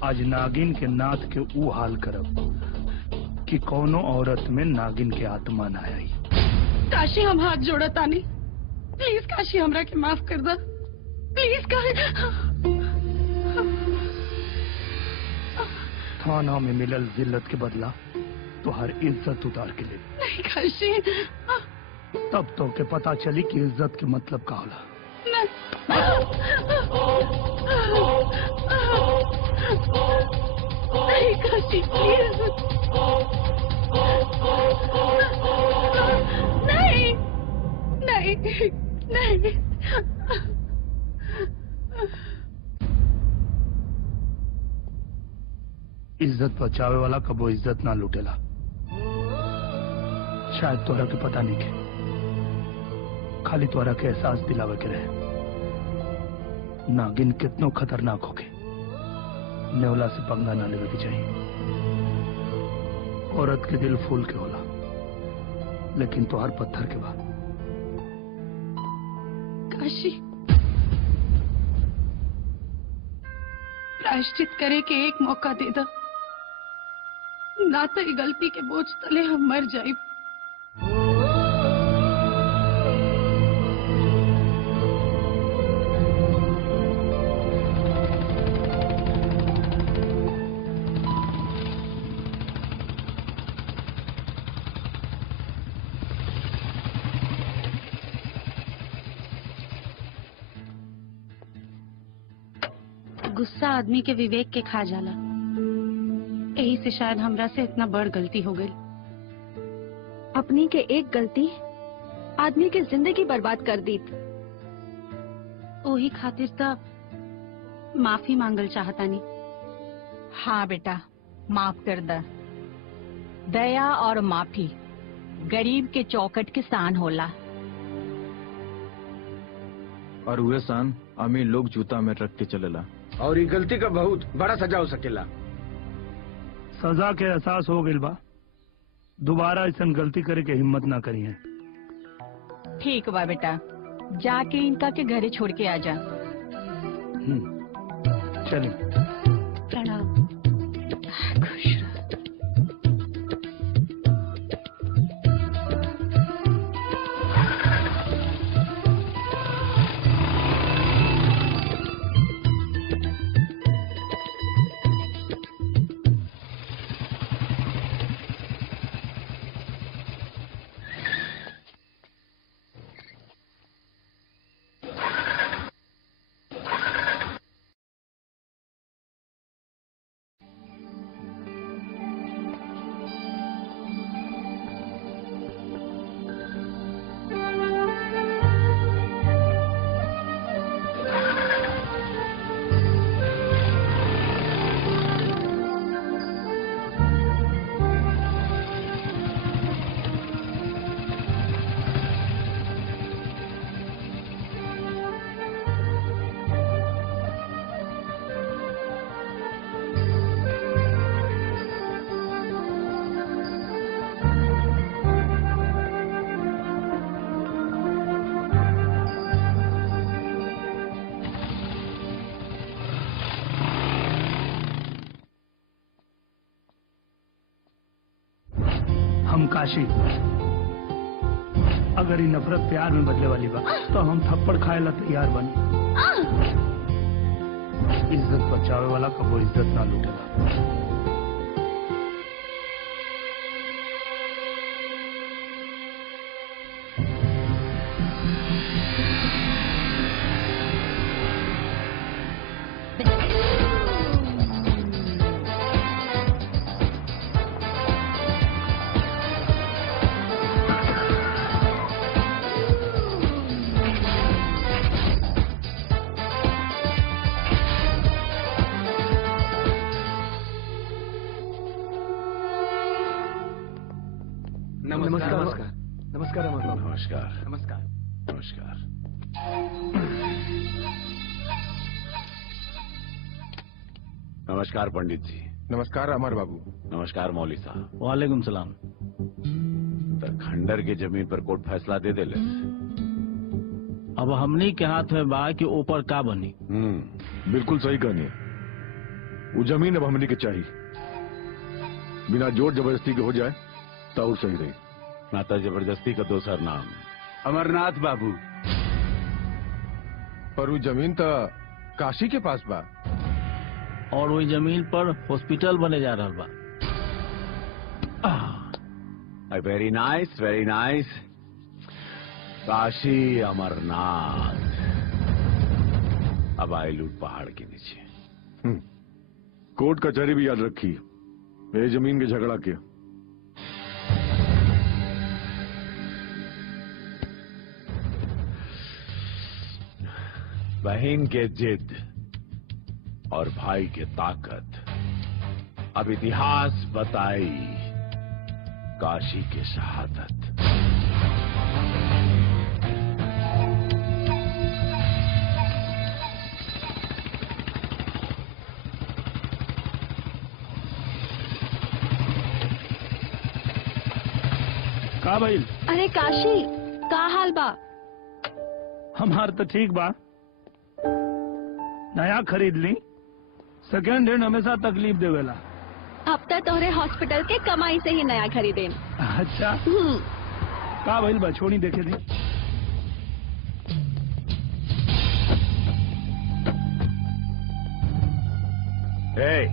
आज नागिन के नाथ के ऊ हाल करब कि कोनो औरत में नागिन के आत्मा न आई। काशी हम हाथ जोड़ा तानी, प्लीज काशी हमरा के माफ कर दो, प्लीज थाना में मिलल जिल्लत के बदला तो हर इज्जत उतार के ले। नहीं काशी, तब तो के पता चली कि इज्जत के मतलब का होला। काशी प्लीज नहीं नहीं नहीं इज्जत बचावे वाला कबो इज्जत ना लूटेला। शायद तोरा के पता नहीं के, खाली तोरा के एहसास दिलावे के रहे नागिन कितनो खतरनाक होके नेवला से पंगा ना लेवे के चाहिए। औरत के दिल फूल के होला, लेकिन तोहर पत्थर के बाद। काशी, प्रायश्चित करे के एक मौका दे दो, ना तो ये गलती के बोझ तले हम मर जाए। गुस्सा आदमी के विवेक के खा जाला, यही से शायद हमरा से इतना बड़ गलती हो गई। अपनी के एक गलती आदमी की जिंदगी बर्बाद कर दी। ओही खातिर तब माफी मांगल चाहता नहीं। हाँ बेटा, माफ कर द। दया और माफी गरीब के चौकट के सान होला। और वे सान अमीर लोग जूता में रख के चलेला। और ये गलती का बहुत बड़ा सजा हो सकेला। सजा के एहसास हो गइल बा, दोबारा ऐसा गलती करे के हिम्मत ना करी है। ठीक बा बेटा, जाके इनका के घरे छोड़ के आ जा। चलिए। प्रणाम। खुश रह। हम काशी, अगर ये नफरत प्यार में बदले वाली बा तो हम थप्पड़ खाए ला तैयार बनी। इज्जत बचावे वाला कबो इज्जत ना लूटेला। नमस्कार नमस्कार नमस्कार। नमस्कार। नमस्कार पंडित जी। नमस्कार अमर बाबू। नमस्कार मौली साहब। वालेकुम सलाम। तो खंडर के जमीन पर कोर्ट फैसला दे दे। अब हमनी के हाथ में बा कि ऊपर का बनी। बिल्कुल सही कहनी। वो जमीन अब हमनी के चाहिए, बिना जोर जबरदस्ती के हो जाए तो सही रही। नाता जबरदस्ती का दोसर नाम अमरनाथ बाबू। पर वो जमीन तो काशी के पास बा, और वही जमीन पर हॉस्पिटल बने जा रहा बा। Very nice, very nice. Kashi Amarnath, अब आइलूट पहाड़ के नीचे। कोर्ट कचहरी भी याद रखी, ये जमीन के झगड़ा किया। बहन के जिद और भाई के ताकत अब इतिहास बताई काशी के शहादत। का भाई? अरे काशी, का हाल बा? हमार तो ठीक बा। नया खरीद ली, सेकेंड हैंड हमेशा तकलीफ देवेला। अब तक तोहरे हॉस्पिटल के कमाई से ही नया खरीदे। अच्छा का भाई बा? छोड़ी देखे दी। Hey!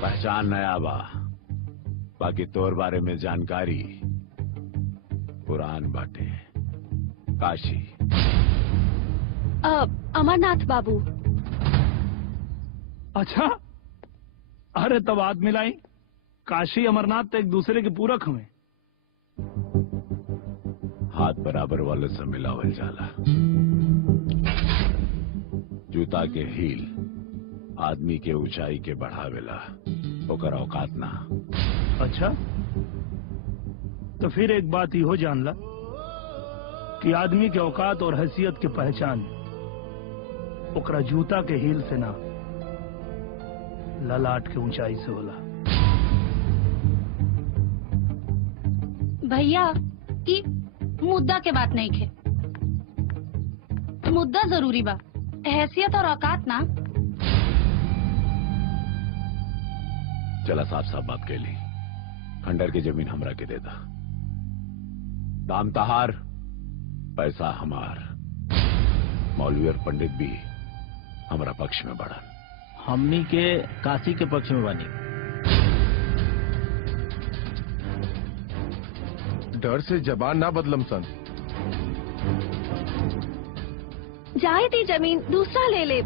पहचान नया बा, बाकी तोर बारे में जानकारी पुरान बाटे। काशी। अमरनाथ बाबू। अच्छा, अरे तब हाथ मिलाई। काशी अमरनाथ तो एक दूसरे के पूरक हमें। हाथ बराबर वाले से मिलावल जाला। जूता के हील आदमी के ऊंचाई के बढ़ावेला, ओकर औकात ना। अच्छा, तो फिर एक बात ही हो जानला कि आदमी के औकात और हैसियत के पहचान ओकरा जूता के हील से ना, ललाट के ऊंचाई से होला। भैया ई मुद्दा के बात नहीं खे, मुद्दा जरूरी बा, हैसियत और औकात ना। चला साफ साफ बात कह ली। खंडर की जमीन हमरा के देता, दाम तहार, पैसा हमार। मौलवी और पंडित भी हमारा पक्ष में बढ़ा। हमनी के काशी के पक्ष में बनी। डर से जबान ना बदलम सन। जाए थी जमीन, दूसरा ले ले।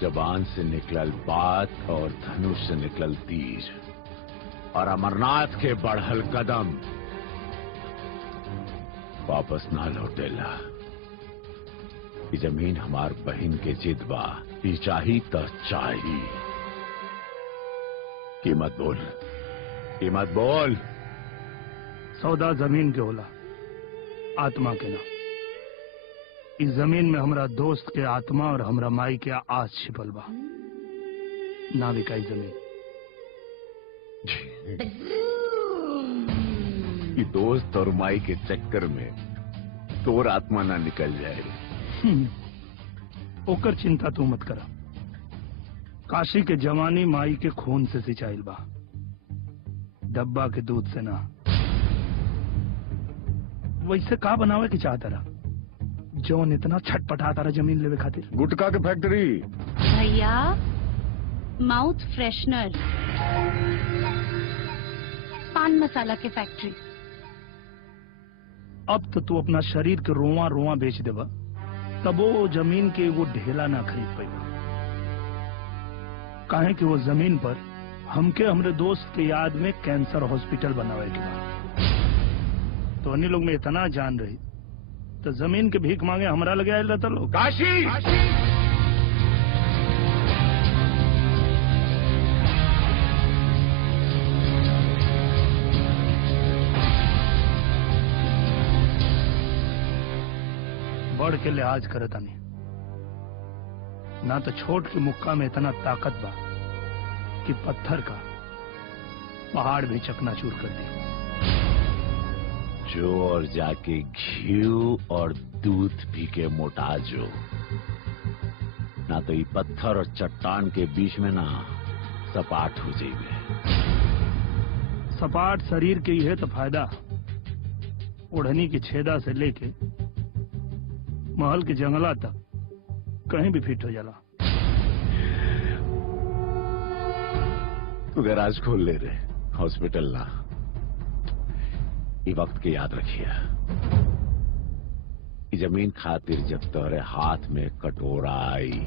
जबान से निकलल बात और धनुष से निकलल तीर और अमरनाथ के बढ़ल कदम वापस ना लौटेला। ये जमीन हमार बहन के जिद बा, ये चाही तो चाही। कीमत बोल, कीमत बोल। सौदा जमीन के होला, आत्मा के ना। इस जमीन में हमरा दोस्त के आत्मा और हमरा माई के आस छिपल बा। ना बिकाई जमीन। ये दोस्त और माई के चक्कर में तोर आत्मा ना निकल जाए। ओकर चिंता तू मत करा। काशी के जवानी माई के खून से सिंचाइल बा, डब्बा के दूध से ना। वैसे का बनावे की चाहता रहा जौन इतना छटपटाता रहा जमीन लेवे खातिर? गुटखा के फैक्ट्री। भैया माउथ फ्रेशनर, पान मसाला के फैक्ट्री। अब तो तू अपना शरीर के रोआ रोआ बेच देबा, तब वो जमीन के वो ढेला ना खरीद पाएगा। काहे कि वो जमीन पर हमके हमरे दोस्त के याद में कैंसर हॉस्पिटल बनावे के बाद तो अन्य लोग में इतना जान रही तो जमीन के भीख मांगे हमरा लगे आयल रहता लोग। काशी, बढ़ के लिहाज करे तानी ना, तो छोट के मुक्का में इतना ताकत बा कि पत्थर का पहाड़ भी चकनाचूर कर दे। जो और जाके घी और दूध पी के मोटा जो, ना तो ये पत्थर और चट्टान के बीच में ना सपाट हो जाइए। सपाट शरीर के यह तो फायदा ओढ़नी की छेदा से लेके महल के जंगला तक कहीं भी फिट हो जाला। तू गैराज खोल ले रे, हॉस्पिटल ना। ये वक्त के याद रखिए, ये जमीन खातिर जब तोरे हाथ में कटोरा आई,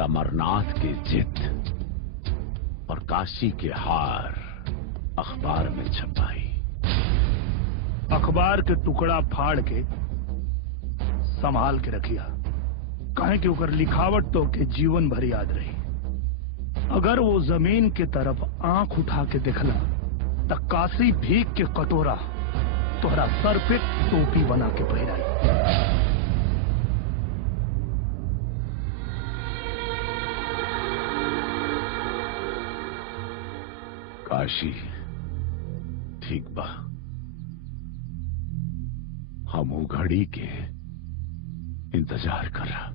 अमरनाथ की जिद और काशी के हार अखबार में छपाई। अखबार के टुकड़ा फाड़ के संभाल के रखिया, काहे कि ओकर लिखावट तो के जीवन भर याद रही। अगर वो जमीन के तरफ आंख उठा के देखला तो काशी भीख के कटोरा तोहरा सर पे टोपी बना के पहिराई। काशी ठीक बा, हम वो घड़ी के इंतजार कर रहा।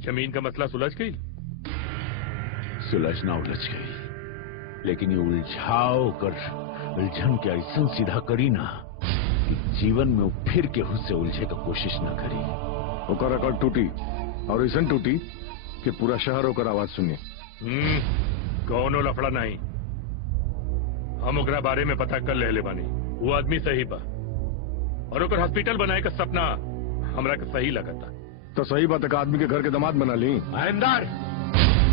जमीन का मसला सुलझ गई? सुलझना उलझ गई, लेकिन ये उलझाओ कर उलझन के ऐसा सीधा करी ना कि जीवन में वो फिर केहू से उलझे का कोशिश ना करी। ओकर अकड़ टूटी और ऐसा टूटी कि पूरा शहर होकर आवाज सुनी। कौनो लफड़ा नहीं, हम ओकरा बारे में पता कर ले बानी। वो आदमी सही बा और ओकर हॉस्पिटल बनाए का सपना हमरा के सही लगता। तो सही बात है, आदमी के घर के दामाद बना ली। महेंद्र,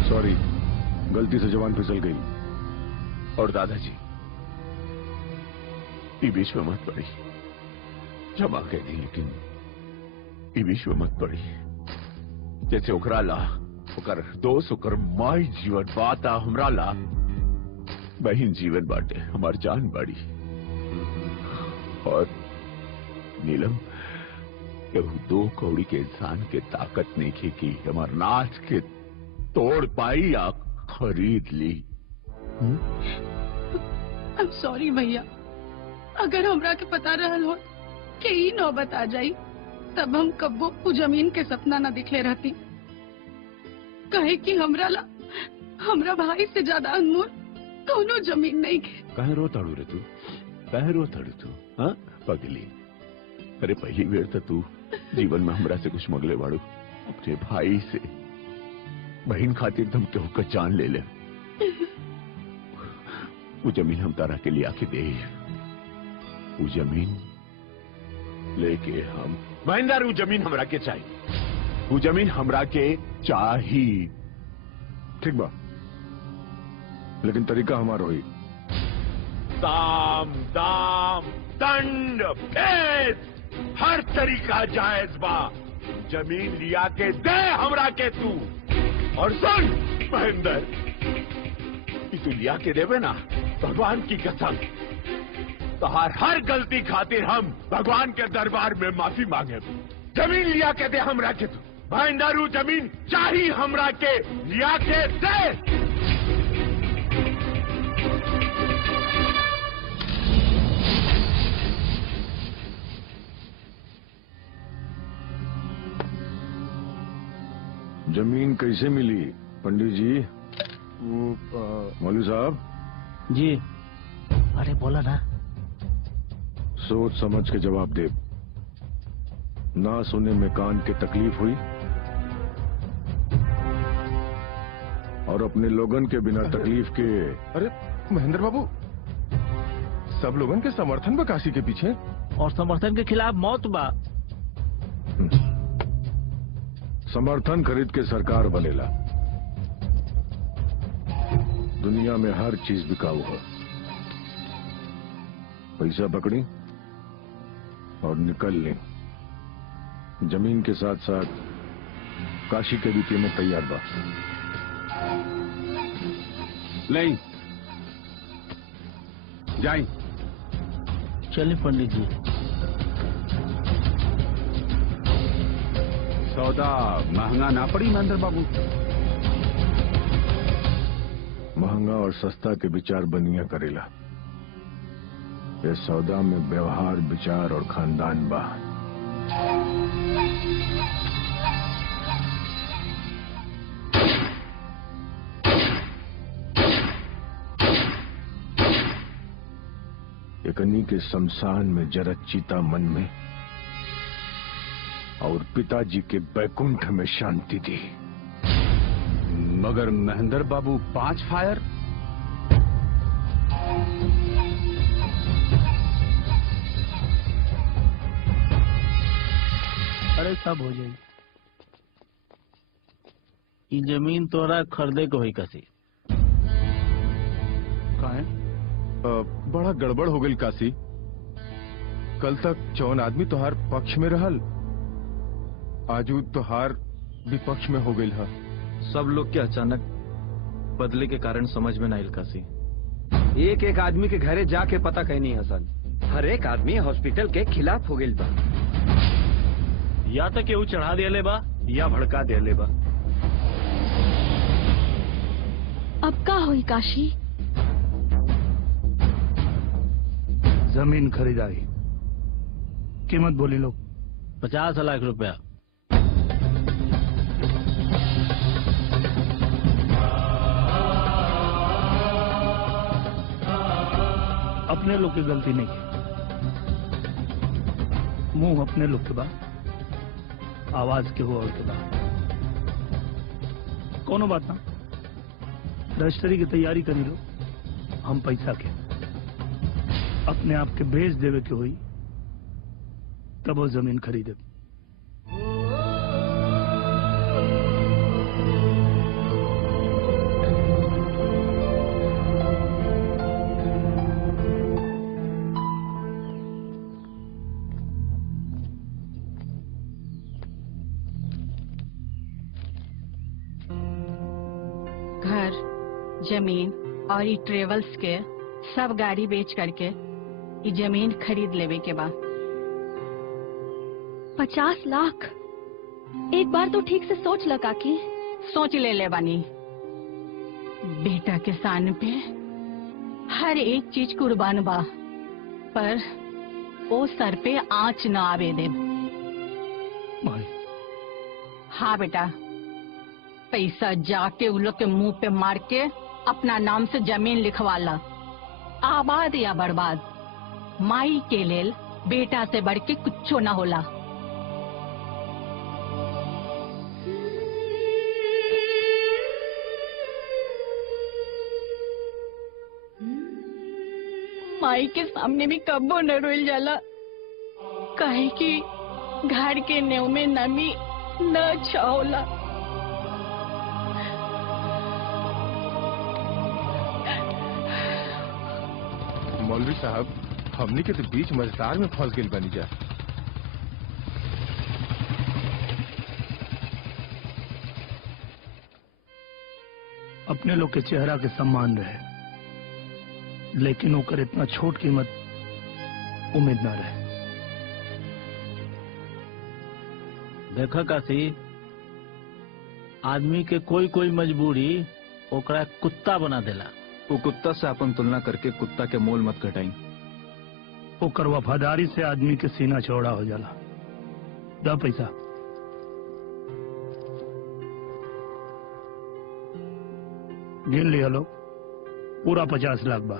सॉरी, गलती से जवान फिसल गई। और दादाजी ये बीच में मत पड़ी, क्षमा कह दी, लेकिन ये बीच में मत पड़ी। जैसे ओकरा ला ओकर दोस्त ओकर माई जीवन बाता, हमरा ला बहन जीवन बाटे, हमार जान बाड़ी। और नीलम, केहू दो कौड़ी के इंसान के ताकत नहीं की कि अमरनाथ के तोड़ पाई या खरीद ली। I'm sorry भैया, अगर हमरा के पता रहल हो कि ई नौबत आ जाई, तब हम कब्बो उ जमीन के सपना न दिखले रहती। कहे कि हमरा भाई से ज्यादा अनमोल कौनो जमीन नहीं के। कहे रो तड़ू रे तू, कहे रो तड़ू तू, हाँ पगली। अरे पहली बेर तो तू जीवन में हमरा से कुछ मगले बाड़ू, अपने भाई से। बहन खातिर तुम केहू का जान ले ले। वो जमीन हम तारा के लिए आके दे, वो जमीन लेके हम महेंद्र, वो जमीन हमरा के चाहिए, वो जमीन हमरा के चाहिए। ठीक बा, लेकिन तरीका हमारा होई। साम दाम दंड भेद हर तरीका जायज बा। जमीन लिया के दे हमरा के तू। और सुन महेंद्र, तू लिया के देवे ना, भगवान की कसम, तोहार हर गलती खातिर हम भगवान के दरबार में माफी मांगे। जमीन लिया के दे हमरा के तू। महेंद्र, जमीन चाहिए हमरा के, लिया के दे। जमीन कैसे मिली पंडित जी? मौलवी साहब जी। अरे बोला ना। सोच समझ के जवाब दे। ना सुने में कान के तकलीफ हुई और अपने लोगन के बिना तकलीफ के। अरे महेंद्र बाबू, सब लोगन के समर्थन बा काशी के पीछे, और समर्थन के खिलाफ मौत बा। समर्थन खरीद के सरकार बनेला। दुनिया में हर चीज बिकाऊ है। पैसा पकड़ी और निकल लें। जमीन के साथ साथ काशी के भी कीमत तैयार बा। नहीं जाए। चलिए पंडित जी। सौदा महंगा ना पड़ी महेंद्र बाबू? महंगा और सस्ता के विचार बनिया करेला। ये सौदा में व्यवहार, विचार और खानदान बा। एकनी के शमशान में जरत चिता मन में और पिताजी के बैकुंठ में शांति दी। मगर महेंद्र बाबू 5 फायर। अरे सब हो जाएगी। ये जमीन तोरा खरीदे को ही कसी। काहे? बड़ा गड़बड़ हो गई काशी। कल तक 4 आदमी तोहार पक्ष में रहल, आजू तोहार विपक्ष में हो गई है। सब लोग के अचानक बदले के कारण समझ में ना आइल काशी। एक एक आदमी के घरे जाके पता कहनी हसन, हर एक आदमी हॉस्पिटल के खिलाफ हो गई बा। या तो केहू चढ़ा देले बा या भड़का देले बा। अब का हुई काशी? जमीन खरीदारी, कीमत बोली लोग। 50 लाख रुपया। अपने लोग की गलती नहीं की, मुंह अपने लोग के बा, आवाज के हो और के बा। कोनो बात ना, रजिस्ट्री की तैयारी करी लो। हम पैसा के अपने आप के बेच देवे के हुई तब वो जमीन खरीदे। घर, जमीन और ये ट्रेवल्स के सब गाड़ी बेच करके ये जमीन खरीद लेवे के बाद 50 लाख? एक बार तो ठीक से सोच ल काकी। सोच ले बानी। बेटा के सामने पे हर एक चीज कुर्बान बा, पर वो सर पे आंच न आवे दे। हाँ बेटा, पैसा जाके उन लोग के मुंह पे मार के अपना नाम से जमीन लिखवा ला। आबाद या बर्बाद, माई के लेल बेटा से बढ़ के कुछो ना होला। माई के सामने भी कब्बो न रोइल जाला, काहे कि घर के नेव में नमी न अच्छा होला। मौलवी साहब, हमनी के तो बीच मझधार में फंस गई बनी जा। अपने लोग के चेहरा के सम्मान रहे, लेकिन ओकर इतना छोट कीमत उम्मीद ना रहे। देखा काशी, आदमी के कोई कोई मजबूरी ओकरा कुत्ता बना देला। वो कुत्ता से अपन तुलना करके कुत्ता के मोल मत घटाई। ओकर वफादारी से आदमी के सीना चौड़ा हो जाला। दा पैसा। गिन लिया लोग, पूरा 50 लाख बा।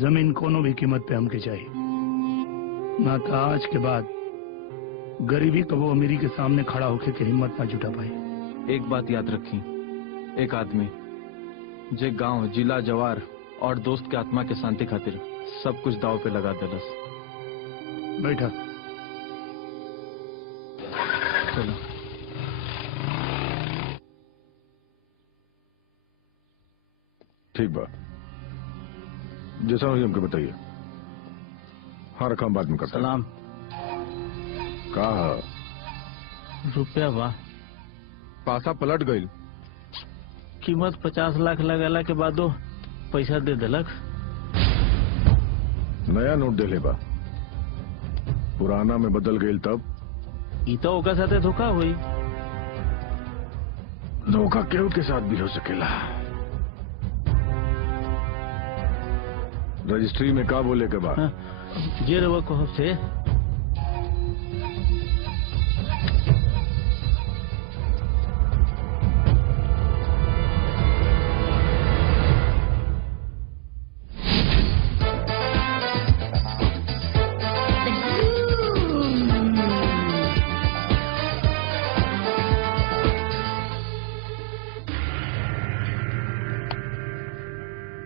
जमीन कोनो भी कीमत पे हमके चाहिए, ना तो आज के बाद गरीबी कबो अमीरी के सामने खड़ा होके के हिम्मत ना जुटा पाई। एक बात याद रखी, एक आदमी जे गांव, जिला, जवार और दोस्त के आत्मा के शांति खातिर सब कुछ दाव पे लगा देलस। बैठा। चलो। ठीक बा, जैसा हुई हमको बताइए। हाँ, रकम बाद में करता। सलाम। कहा रुपया बा? पासा पलट गई। कीमत 50 लाख लगाला के बादो पैसा दे देलक। नया नोट दे ले बा, पुराना में बदल गई तब। ई तो ओका साथे धोखा हुई। धोखा केहू के साथ भी हो सकेला। रजिस्ट्री में का बोले के बाद? जे रवा कहो से।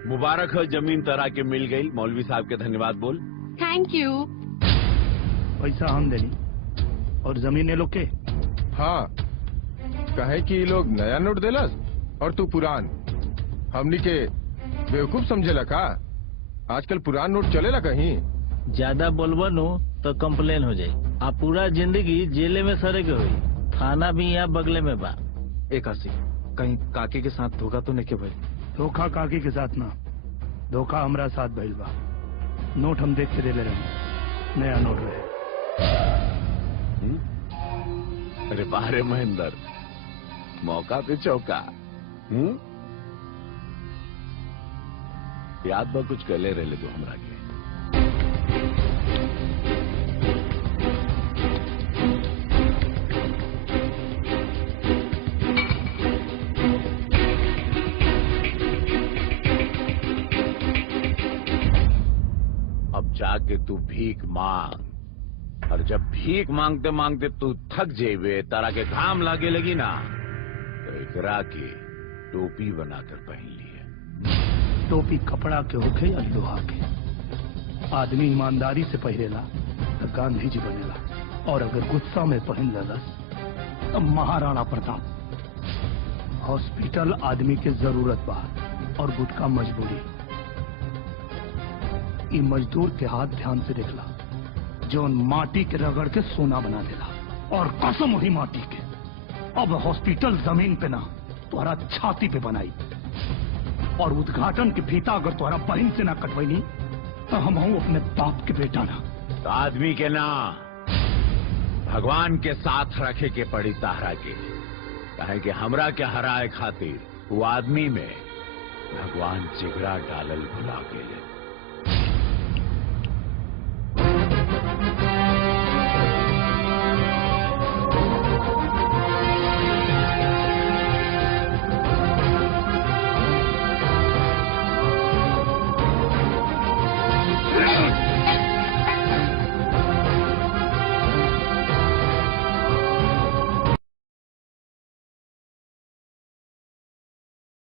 मुबारक हो, जमीन तरह के मिल गई। मौलवी साहब के धन्यवाद बोल। Thank you. पैसा हम देनी और जमीन ये लोग के। हाँ, कहे कि ये लोग नया नोट देलस और तू पुरान। हमनी के बेवकूफ समझेला का? आजकल पुरान नोट चलेला कहीं? ज्यादा बोलबो नु तो कंप्लेन हो जाये। आप पूरा जिंदगी जेले में सरे के हुई। थाना भी यहाँ बगले में बा। एक आसी कहीं काकी के साथ धोखा तो नहीं के भाई? धोखा काकी के साथ ना, धोखा हमरा साथ भइल बा। नोट हम देख के दे ले रहे, नया नोट रहे। अरे बारे महेंद्र, मौका पे चौका। याद बा कुछ कहले रहे तो हमरा के। अब जाके तू भीख मांग, और जब भीख मांगते मांगते तू थक जेबे, तारा के घाम लागे लगी ना, तो एकरा की टोपी बनाकर पहन लिए। टोपी कपड़ा के होखे या लोहा के, आदमी ईमानदारी से पहनेला तो गांधी जी बनेला, और अगर गुस्सा में पहन लेलस तो महाराणा प्रताप। हॉस्पिटल आदमी के जरूरत बा और गुटका मजबूरी। ई मजदूर के हाथ ध्यान से देखला, जो माटी के रगड़ के सोना बना देला, और कसम वही माटी के। अब हॉस्पिटल जमीन पे ना, तुम्हारा छाती पे बनाई, और उद्घाटन के फीता अगर तुम्हारा बहन से ना कटवाई तो हम हूं अपने बाप के बेटा ना। तो आदमी के ना, भगवान के साथ रखे के पड़ी तारा के। कहे कि हमरा के हराए खातिर वो आदमी में भगवान जिगरा डालल भुला गेले।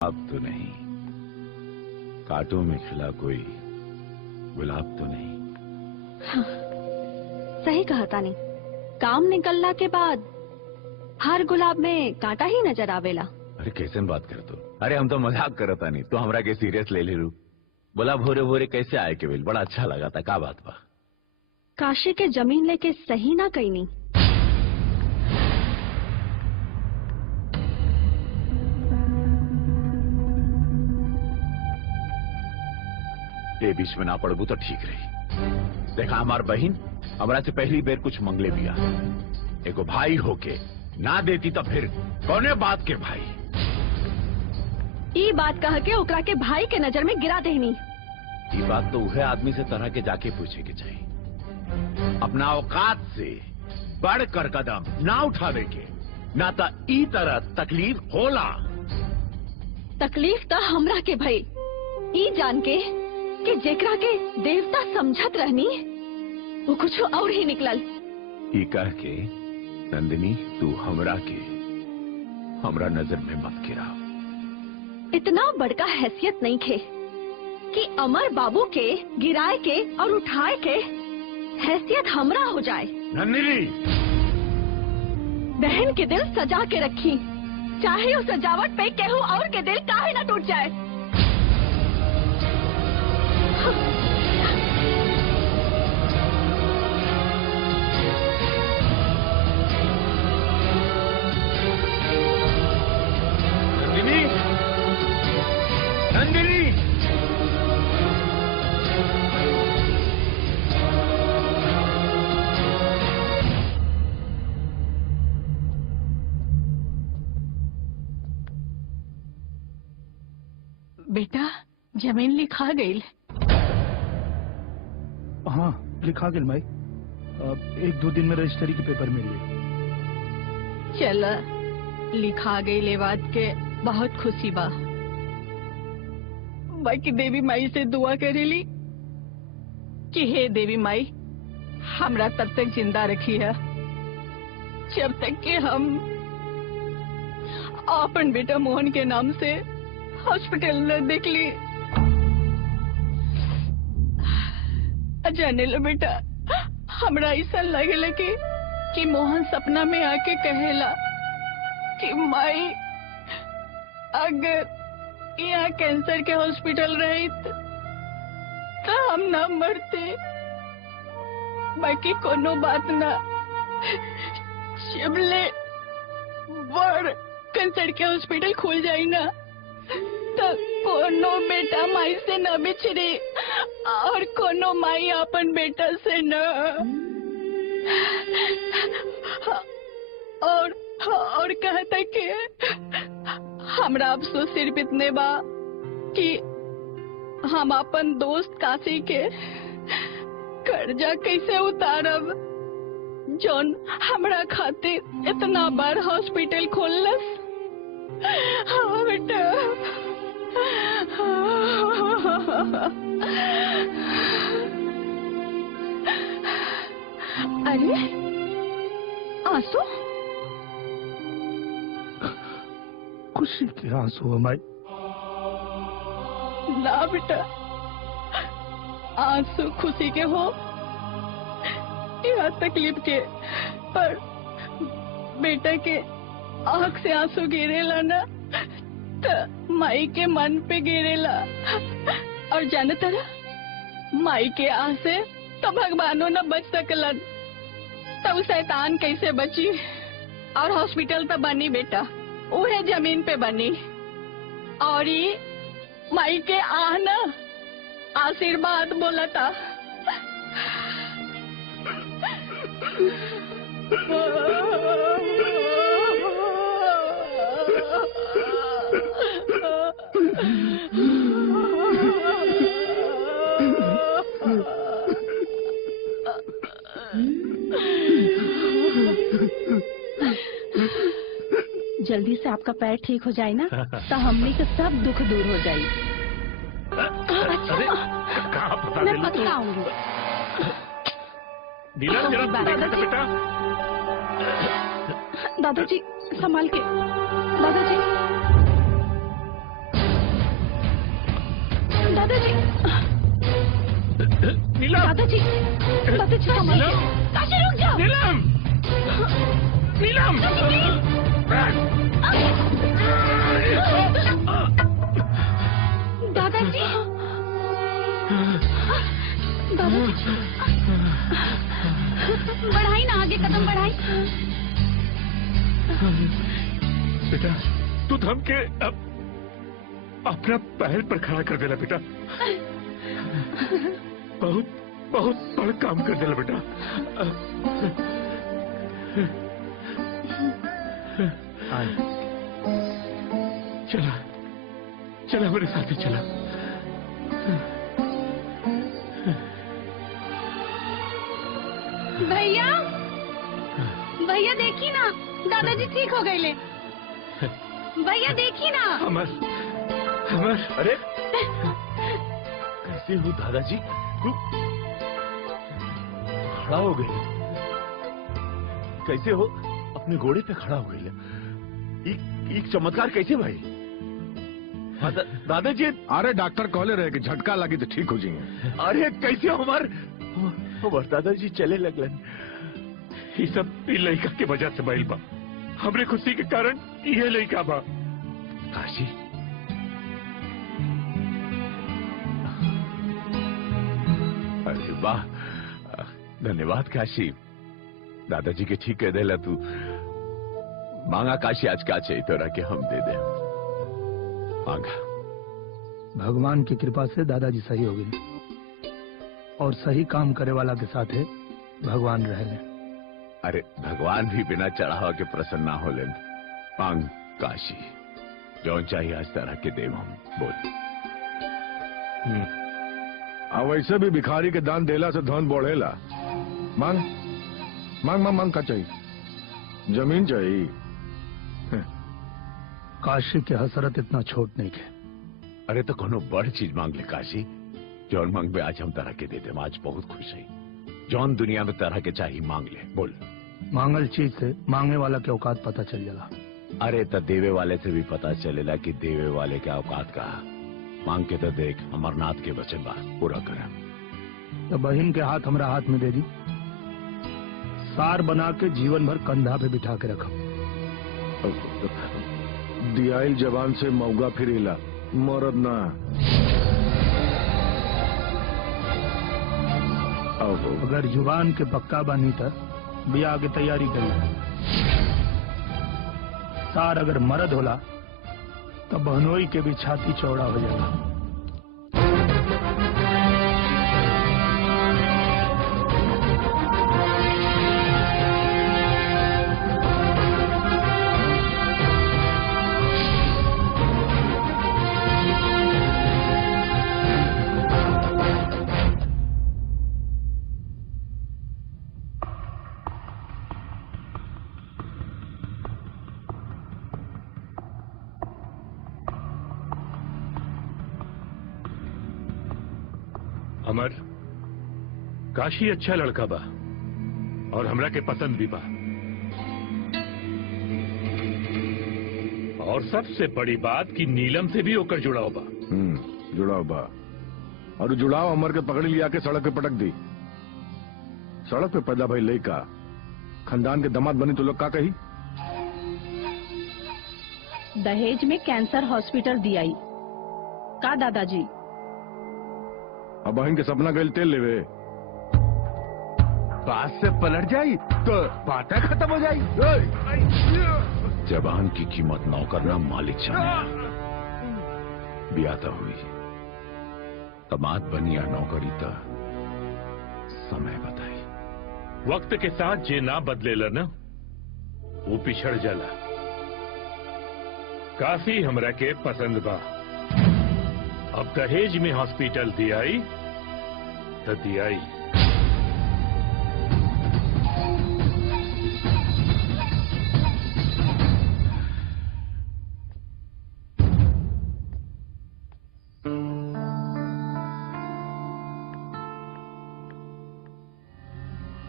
अब तो नहीं, कांटों में खिला कोई गुलाब तो नहीं। हाँ, सही कहा तानी। काम निकलना के बाद हर गुलाब में कांटा ही नजर आवेला। अरे कैसे बात कर तो? अरे हम तो मजाक करता नहीं, तो हमरा के सीरियस ले रू। बोला भोरे भोरे कैसे आए केवल, बड़ा अच्छा लगा था। का बात बा? काशी के जमीन लेके सही ना कहीं नहीं। ये बीच में ना पड़बू तो ठीक रही। देखा, हमार बहन हमरा से पहली बेर कुछ मंगले बिया। एगो भाई होके ना देती तो फिर कौने बात के भाई? ई बात कह के ओकरा के भाई के नजर में गिरा देनी। ये बात तो वह आदमी से तरह के जाके पूछे के चाहिए। अपना औकात से बढ़कर कदम ना उठावे के, ना तो ई तरह तकलीफ होला। तकलीफ तो हमरा के भाई, ई जान के कि जेकरा के देवता समझत रहनी, वो कुछ और ही निकलल। ये कह के नंदिनी, तू हमरा के हमरा नजर में मत गिरा। इतना बड़का हैसियत नहीं खे कि अमर बाबू के गिराए के और उठाए के हैसियत हमरा हो जाए। नंदिनी, बहन के दिल सजा के रखी, चाहे उस सजावट पे केहू और के दिल काहे ना टूट जाए। नंदिनी, नंदिनी, बेटा जमीन लिखा गई। हाँ लिखा गया भाई, एक दो दिन में रजिस्ट्री के पेपर मिल गए। चल लिखा गई ले बात के बहुत खुशी बा। बाकी देवी माई से दुआ करेली कि हे देवी माई हमरा तब तक जिंदा रखी है जब तक कि हम अपन बेटा मोहन के नाम से हॉस्पिटल न देख ली। जाने लो बेटा, हमरा ऐसा लगेला कि मोहन सपना में आके कहेला कि माई अगर यहाँ कैंसर के हॉस्पिटल रही तो हम ना मरते। बाकी कोनो बात ना, जबले बड़ कैंसर के हॉस्पिटल खुल जाई ना तो कोनो बेटा माई से न बिछड़े और कोनो माई अपन बेटा से न। और कहता कि हमरा अफसोस सिर्फ इतने बा कि हम अपन दोस्त काशी के कर्जा कैसे उतारब, जौन हमरा खातिर इतना बड़ हॉस्पिटल खोलस। हाँ बेटा। अरे आंसू? खुशी के आंसू हमारे। ना बेटा, आंसू खुशी के हो या तकलीफ के, पर बेटा के आँख से आंसू गिरेला ना तो माई के मन पे गिरेला। और जानता ना, माई के आँख से तो भगवानो न बच सकलन, तो शैतान कैसे बची। और हॉस्पिटल तो बनी बेटा, उहे जमीन पे बनी। और ये माई के आह ना आशीर्वाद बोला था। जल्दी से आपका पैर ठीक हो जाए ना तो हमने के सब दुख दूर हो जाए। मैं पक्का आऊंगी। नीलम जरा देखा था बेटा। दादाजी संभाल के। दादाजी दादाजी नीलम दादाजी दादाजी संभाल के। काशी रुक जाओ। नीलम नीलम दादाजी दादाजी बढ़ाई ना, आगे कदम बढ़ाई। बेटा तू थम के अपना पैर पर खड़ा कर देला बेटा। बहुत बहुत बड़ा काम कर देला बेटा। चला चला मेरे साथ ही चला। भैया भैया देखी ना, दादाजी ठीक हो गए ले। भैया देखी ना। अमर अमर अरे कैसे हो दादाजी? तू खड़ा हो गए? कैसे हो? अपने घोड़े पे खड़ा हो गए? एक चमत्कार कैसे भाई? दादाजी अरे डॉक्टर कहले रहे कि झटका लगी तो ठीक हो जाएंगे। अरे कैसे हमार दादाजी चले लगलन? ये सब लड़का के वजह से भइल बा। हमरे खुशी के कारण ये लड़का बा। काशी अरे वाह, धन्यवाद काशी। दादाजी के ठीक कह देला तू। मांगा काशी, आज क्या चाहिए तोरा के हम दे दे। मांगा। भगवान की कृपा से दादाजी सही हो गए और सही काम करे वाला के साथ है भगवान रहे। अरे भगवान भी बिना चढ़ावा के प्रसन्न ना हो लेन। मांग काशी, जो चाहिए आज तरह के देव हम। बोल। वैसे भी भिखारी के दान देला से धन बढ़ेला। मांग मांग मांग मांग का चाहिए? जमीन चाहिए। काशी के हसरत इतना छोट नहीं है। अरे तो कोनो बड़ चीज मांग ले काशी। जौन मांग पे आज हम तरह के देते। आज बहुत खुश है। जौन दुनिया में तरह के चाहिए मांग ले। बोल। मांगल चीज से मांगने वाला के औकात पता चल जाला। अरे तो देवे वाले से भी पता चलेला कि देवे वाले के औकात का। मांग के तो देख, अमरनाथ के वचन बात पूरा कर। तो बहन के हाथ हमरा हाथ में दे दी, सार बना के जीवन भर कंधा पे बिठा के रखो। दियाइल जवान से मौगा फिरेला, मरद ना। अगर जुबान के पक्का बानी था बियाह की तैयारी करी। सार अगर मर्द होला तो बहनोई के भी छाती चौड़ा हो जाएगा। अमर, काशी अच्छा लड़का बा और हमरा के पसंद भी बा, और सबसे बड़ी बात कि नीलम से भी होकर जुड़ाव बा। जुड़ाव बा, और जुड़ाव अमर के पकड़ लिया के सड़क पे पटक दी। सड़क पे पैदा भाई लड़का खानदान के दामाद बनी तो लोग का कही? दहेज में कैंसर हॉस्पिटल दियाई का दादाजी? अब बहन के सपना गल तेल लेवे, बात से पलट जाई तो बातें खत्म हो जाई। जबान की कीमत नौकरना मालिक जाने। ब्याह हुई दामाद बनी या नौकरी तो समय बताई। वक्त के साथ जे ना बदलेला ना वो पिछड़ जाला। काफी हमरा के पसंद बा। अब दहेज में हॉस्पिटल दियाई तो दियाई।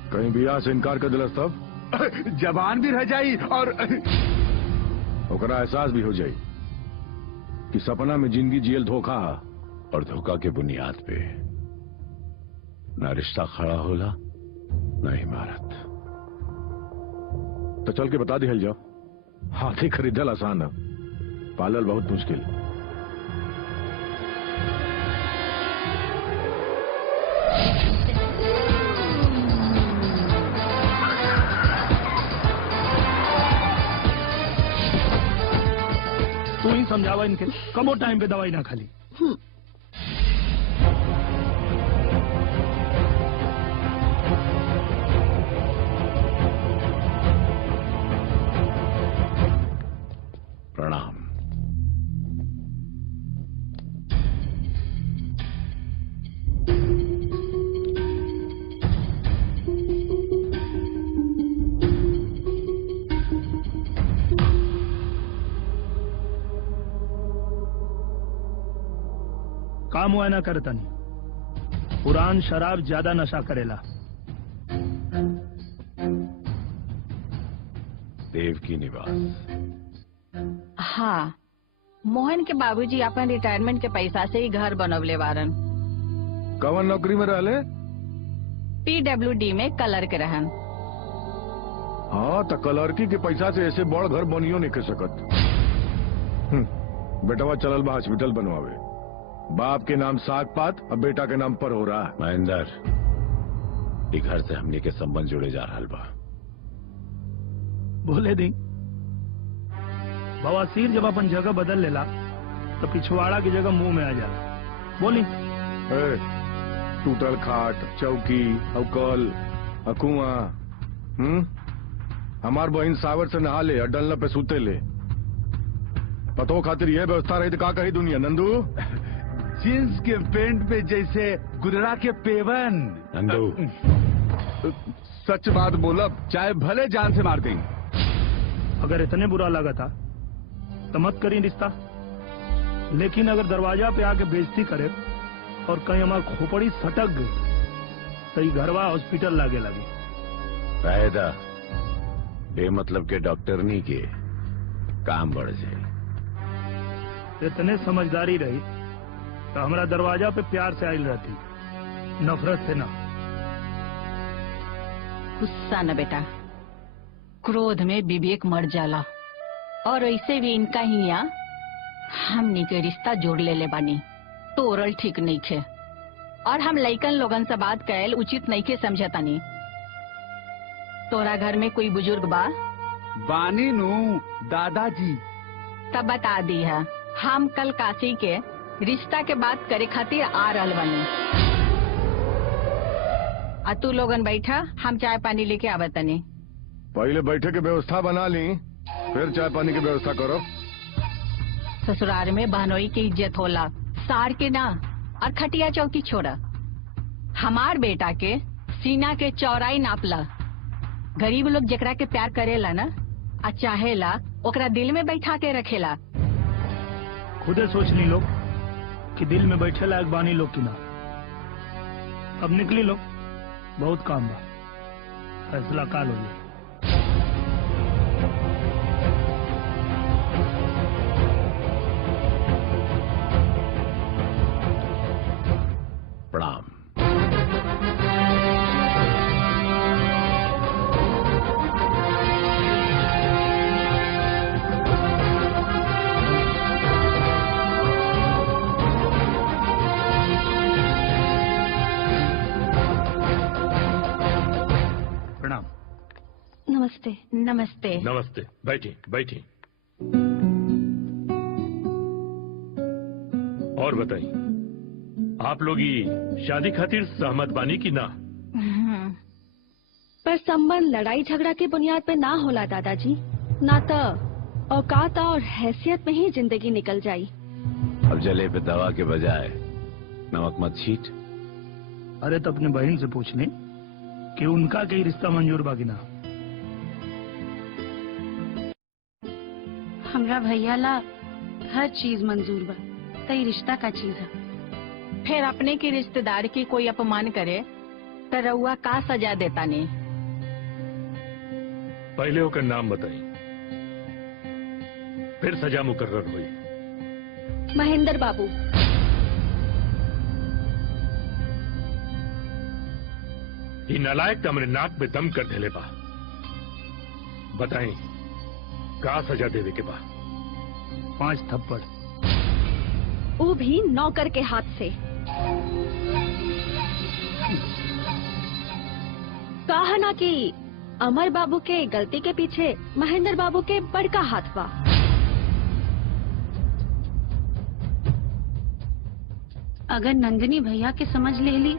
कहीं बियाह से इनकार कर दिलस तब जबान भी रह जाई और ओकरा एहसास भी हो जाई कि सपना में जिंदगी जियल धोखा, और धोखा के बुनियाद पे ना रिश्ता खड़ा होला ना इमारत। तो चल के बता दिहल जाओ, हाथी खरीदल आसान है, पालल बहुत मुश्किल। तू ही समझावा इनके, कबो टाइम पे दवाई ना खाली। प्रणाम। काम हुआ ना करता नहीं, पुरान शराब ज्यादा नशा करेला। देव की निवास। हाँ, मोहन के बाबूजी अपन रिटायरमेंट के पैसा से ही घर बनवले बारन। कवन नौकरी में रहले? PWD में कलर के रहन। हाँ, तो कलरकी के पैसा से ऐसे बड़ घर बनियो नहीं कर सकत। बेटवा चलल बा हॉस्पिटल बनवावे, बाप के नाम साग पात और बेटा के नाम पर हो रहा। महेंद्र, ये घर से हमने के संबंध जुड़े जा रहा बा। बोले दी बवासीर जब अपन जगह बदल लेला तो पिछवाड़ा की जगह मुंह में आ जा। बोली टूटल खाट, चौकी, अवकल, अकुआ। हमार बहन सावर से नहा ले और डलना पे सूते ले। पतो खातिर यह व्यवस्था रही तो का कही दुनिया? नंदू, जींस के पेंट पे जैसे गुजरा के पेवन। नंदू, सच बात बोला, चाहे भले जान से मार दें। अगर इतने बुरा लगा था तो मत करी रिश्ता, लेकिन अगर दरवाजा पे आके बेइज्जती करे और कहीं हमार खोपड़ी सटक गई तो ये घरवा हॉस्पिटल लागे लगे। फायदा बेमतलब के डॉक्टर नहीं के काम बढ़ जाए। इतने समझदारी रही तो हमारा दरवाजा पे प्यार से आयल रहती, नफरत से ना। गुस्सा न बेटा, क्रोध में विवेक मर जाला। और ऐसे भी इनका ही यहाँ हमनी के रिश्ता जोड़ ले बानी, तोरल ठीक नहीं खे। और हम लइकन लोगन से बात कैल उचित नहीं के समझतानी। तोरा घर में कोई बुजुर्ग बा? बानी नू दादाजी। तब बता दी है, हम कल काशी के रिश्ता के बात करे खातिर आ रहल बानी। आ तू लोगन बैठा, हम चाय पानी लेके आवतनी। पहले बैठे के व्यवस्था बना ली, फिर चाय पानी की व्यवस्था करो। ससुराल में बहनोई की इज्जत होला, सार के ना। और खटिया चौकी छोड़ा। हमार बेटा के सीना के चौड़ाई नापला। गरीब लोग जकरा के प्यार करेला ना, आ चाहेला ओकरा दिल में बैठा के रखेला। खुदे सोच ली लोग कि दिल में बैठे लायक बानी लोग की ना। अब निकली लोग, बहुत काम बा, फैसला काल हो जाए। प्रणाम। प्रणाम। नमस्ते। नमस्ते। नमस्ते, बैठिए बैठिए। और बताइए, आप लोग ये शादी खातिर सहमत बानी की ना? पर संबंध लड़ाई झगड़ा की बुनियाद पे ना होला दादाजी, ना तो औकात और हैसियत में ही जिंदगी निकल जाई। अब जले पे दवा के बजाय नमक मत छीट। अरे तो अपने बहन से पूछ ले कि उनका कई रिश्ता मंजूर बा कि ना। हमरा भैया ला हर चीज मंजूर बा, कई रिश्ता का चीज है। फिर अपने की रिश्तेदार की कोई अपमान करे तो रउआ का सजा देता ने? पहले होकर नाम बताइए, फिर सजा मुकर्रर हुई। महेंद्र बाबू। ये नालायक तो हमने नाक में दम कर ढेले बा। बताएं, का सजा देवे के बा? 5 थप्पड़। वो भी नौकर के हाथ से। कहा ना कि अमर बाबू के गलती के पीछे महेंद्र बाबू के बड़का हाथ बा। अगर नंदिनी भैया के समझ ले ली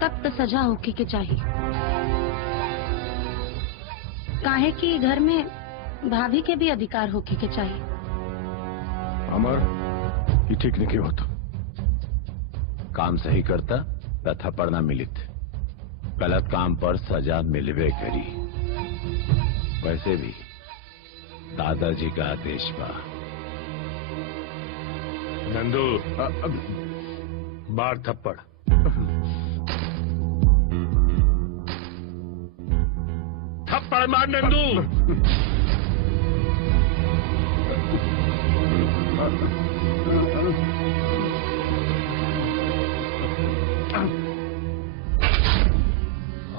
तब तो सजा होके के चाहिए। काहे कि घर में भाभी के भी अधिकार होके के चाहिए। अमर, ये ठीक नहीं क्यों होता? काम सही करता तो थप्पड़ ना मिलित। गलत काम पर सजा मिलवे करी। वैसे भी दादाजी का आदेश बा। नंदू, मार थप्पड़। थप्पड़ मार नंदू।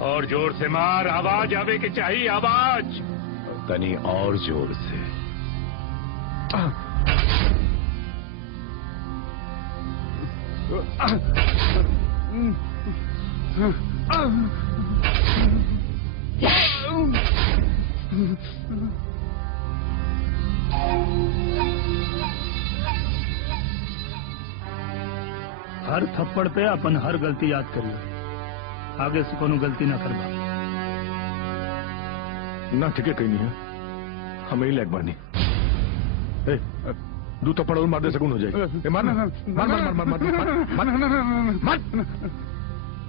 और जोर से मार, आवाज आवे के चाहिए, आवाज। तनी और जोर से। हर थप्पड़ पे अपन हर गलती याद करिए, आगे से कोनो गलती ना करवा। ना ठीक है, कहीं नहीं है, हमें ही लग बानी। दू थप्पड़ और मार दे सकून हो जाएगी। मार ना, मार मार मार मार मार मार मार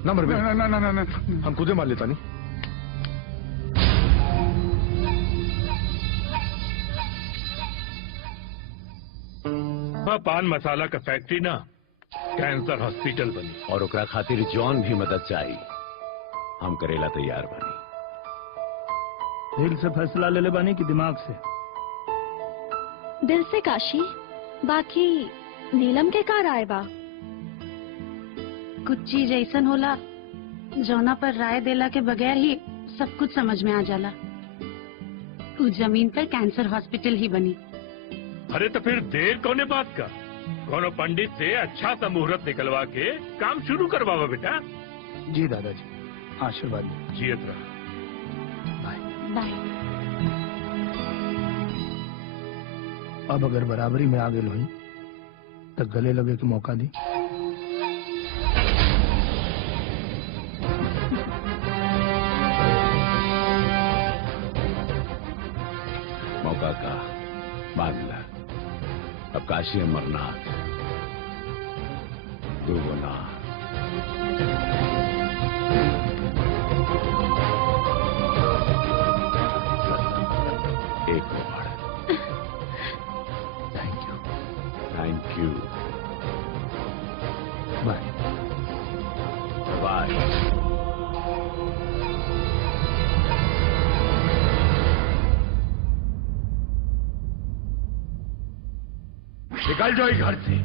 ना मर बे, हम खुदे मार लेता नहीं। पान मसाला का फैक्ट्री ना कैंसर हॉस्पिटल बनी। और ओकरा खातिर जौन भी मदद चाहिए हम करेला तैयार बनी। दिल से फैसला ले ले बानी कि दिमाग से? दिल से काशी, बाकी नीलम के कार आए बा। कुछ चीज ऐसन होला जौना पर राय देला के बगैर ही सब कुछ समझ में आ जाला। उस जमीन पर कैंसर हॉस्पिटल ही बनी। अरे तो फिर देर कौने बात का? कोनो पंडित से अच्छा सा मुहूर्त निकलवा के काम शुरू करवावा बेटा। जी दादाजी, आशीर्वाद। जियत रहा। बाय। अब अगर बराबरी में आ गए हुई तो गले लगे के मौका दी। मौका का बांधला। अब काशी अमरनाथ दो गुना। एक और। Thank you. Bye bye. निकल जाओ घर से।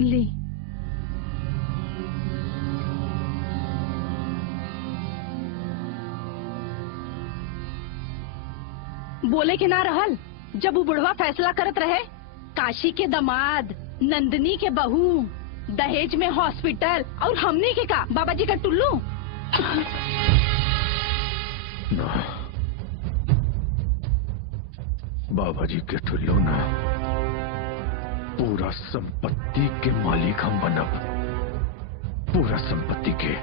ले बोले के ना रहल जब वो बुढ़वा फैसला करत रहे। काशी के दामाद, नंदनी के बहू, दहेज में हॉस्पिटल और हमने के का बाबा जी का टुल्लू। ना, बाबा जी के टुल्लू ना, पूरा संपत्ति के मालिक हम बनब। पूरा संपत्ति के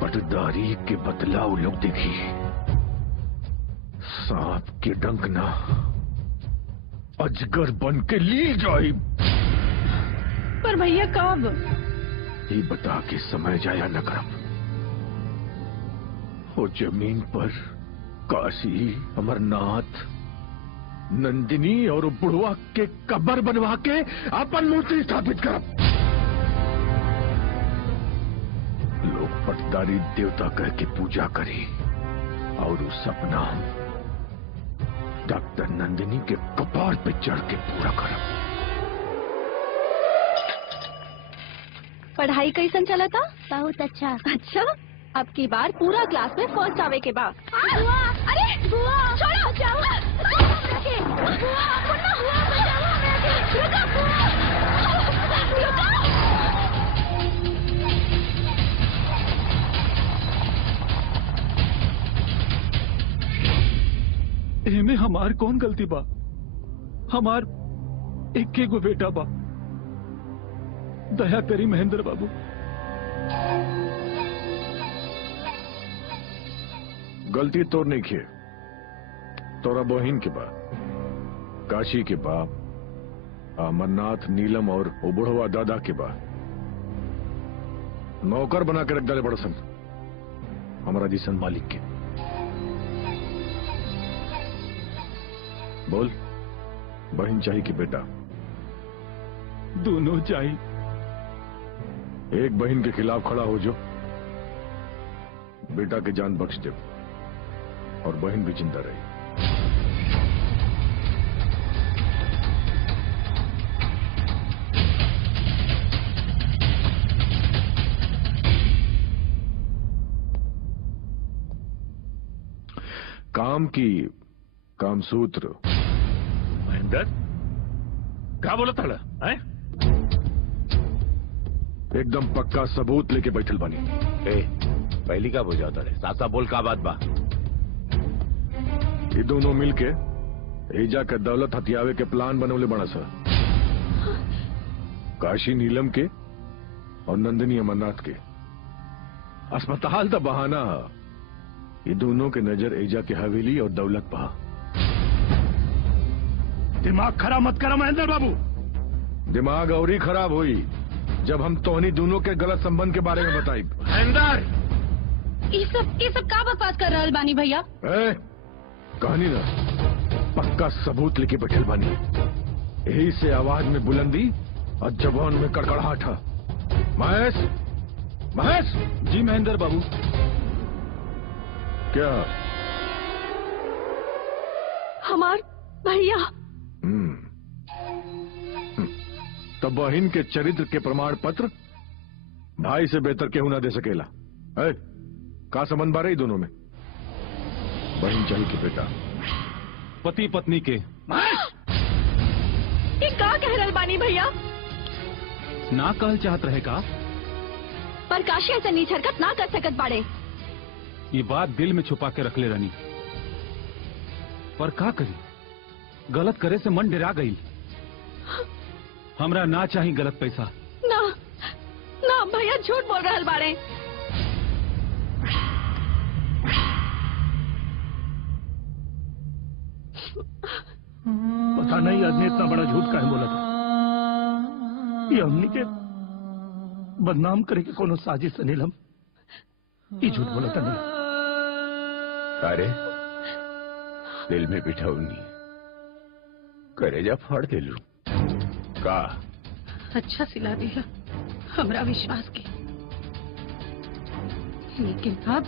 पटदारी के बदला वो लोग देखी। सांप के डंक ना अजगर बन के ली जाए। पर भैया कब? ये बता के समय जाया न करब। वो जमीन पर काशी, अमरनाथ, नंदिनी और बुढ़वा के कब्र बनवा के अपन मूर्ति स्थापित करब। लोग पटदारी देवता कह के पूजा करी और उस सपना डॉक्टर नंदिनी के कपार पे चढ़ के पूरा करब। पढ़ाई कैसन चला था? बहुत अच्छा। अच्छा, अब की बार पूरा क्लास में फर्स्ट आवे के बाद। अरे बुआ छोड़ो, जाओ। एमे हमार कौन गलती बा? हमार इक्के गो बेटा बा। दया करी महेंद्र बाबू। गलती तो नहीं किए। तोरा बहिन के बा, काशी के बाप, अमरनाथ, नीलम और बुढ़वा दादा के बा। नौकर बना के रख डाले बड़सन हमारा जिसन मालिक के। बोल, बहन चाहिए कि बेटा? दोनों चाहिए। एक बहन के खिलाफ खड़ा हो जो बेटा के जान बख्श दे और बहन भी जिंदा रही। काम की कामसूत्र। महेंद्र क्या बोला था? एकदम पक्का सबूत लेके बैठल बनी। पहली का बुझा था? सासा बोल का बात बा? ये दोनों मिलके एजा के दौलत हथियावे के प्लान बनवले बड़ा सा। काशी नीलम के और नंदिनी अमरनाथ के। अस्पताल तो बहाना। ये दोनों के नजर एजा के हवेली और दौलत पा। दिमाग खराब मत करो महेंद्र बाबू। दिमाग और ही खराब हुई जब हम तोहनी दोनों के गलत संबंध के बारे में बताई। महेंद्र ये सब का बकवास कर रहल बानी भैया? कहानी ना, पक्का सबूत लेके बैठल बानी। यही से आवाज में बुलंदी और जबान में कड़कड़ाहट है। महेश, महेश। जी महेंद्र बाबू। क्या? हमार भैया। तो बहन के चरित्र के प्रमाण पत्र भाई से बेहतर केहू ना दे सकेला। है का संबंध बारे ही दोनों में? बहन चाहिए कि बेटा? पति पत्नी के। ये का कह रहल बानी भैया? ना कहल चाहत रहे का? पर काशी ऐसा नीच हरकत ना कर सकत बाड़े। ये बात दिल में छुपा के रख ले रानी, पर का करी, गलत करे से मन डरा गई। हमरा ना चाहिए गलत पैसा। ना ना भैया झूठ बोल रहल बाड़े। पता नहीं आदमी इतना बड़ा झूठ काहे बोला था। ये हमनी के बदनाम करे के कोनो साजिश से नीलम ये झूठ बोला था। नहीं अरे दिल में बिठाऊनी करेजा फाड़ दे लू का? अच्छा सिला दिया हमरा विश्वास के, लेकिन अब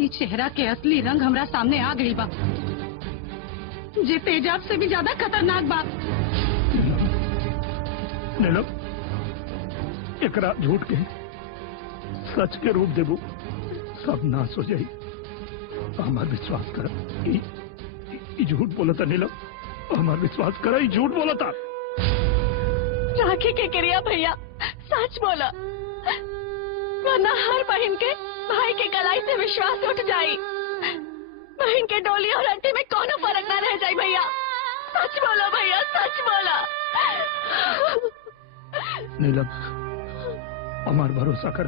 ये चेहरा के असली रंग हमरा सामने आ गई बा, जे तेजाब से भी ज्यादा खतरनाक बा। नीलम एकरा झूठ के सच के रूप देबू सब नाश हो जाई। हमार विश्वास कर, ई झूठ बोला था। नीलम हमार विश्वास कर, ई झूठ बोला था। राखी के क्रिया भैया सच बोला, वरना हर बहन के भाई के कलाई से विश्वास उठ जाई। बहन के डोली और अंटी में कोनो फर्क ना रह जाए भैया। सच बोला भैया, सच बोला। नीलम हमार भरोसा कर,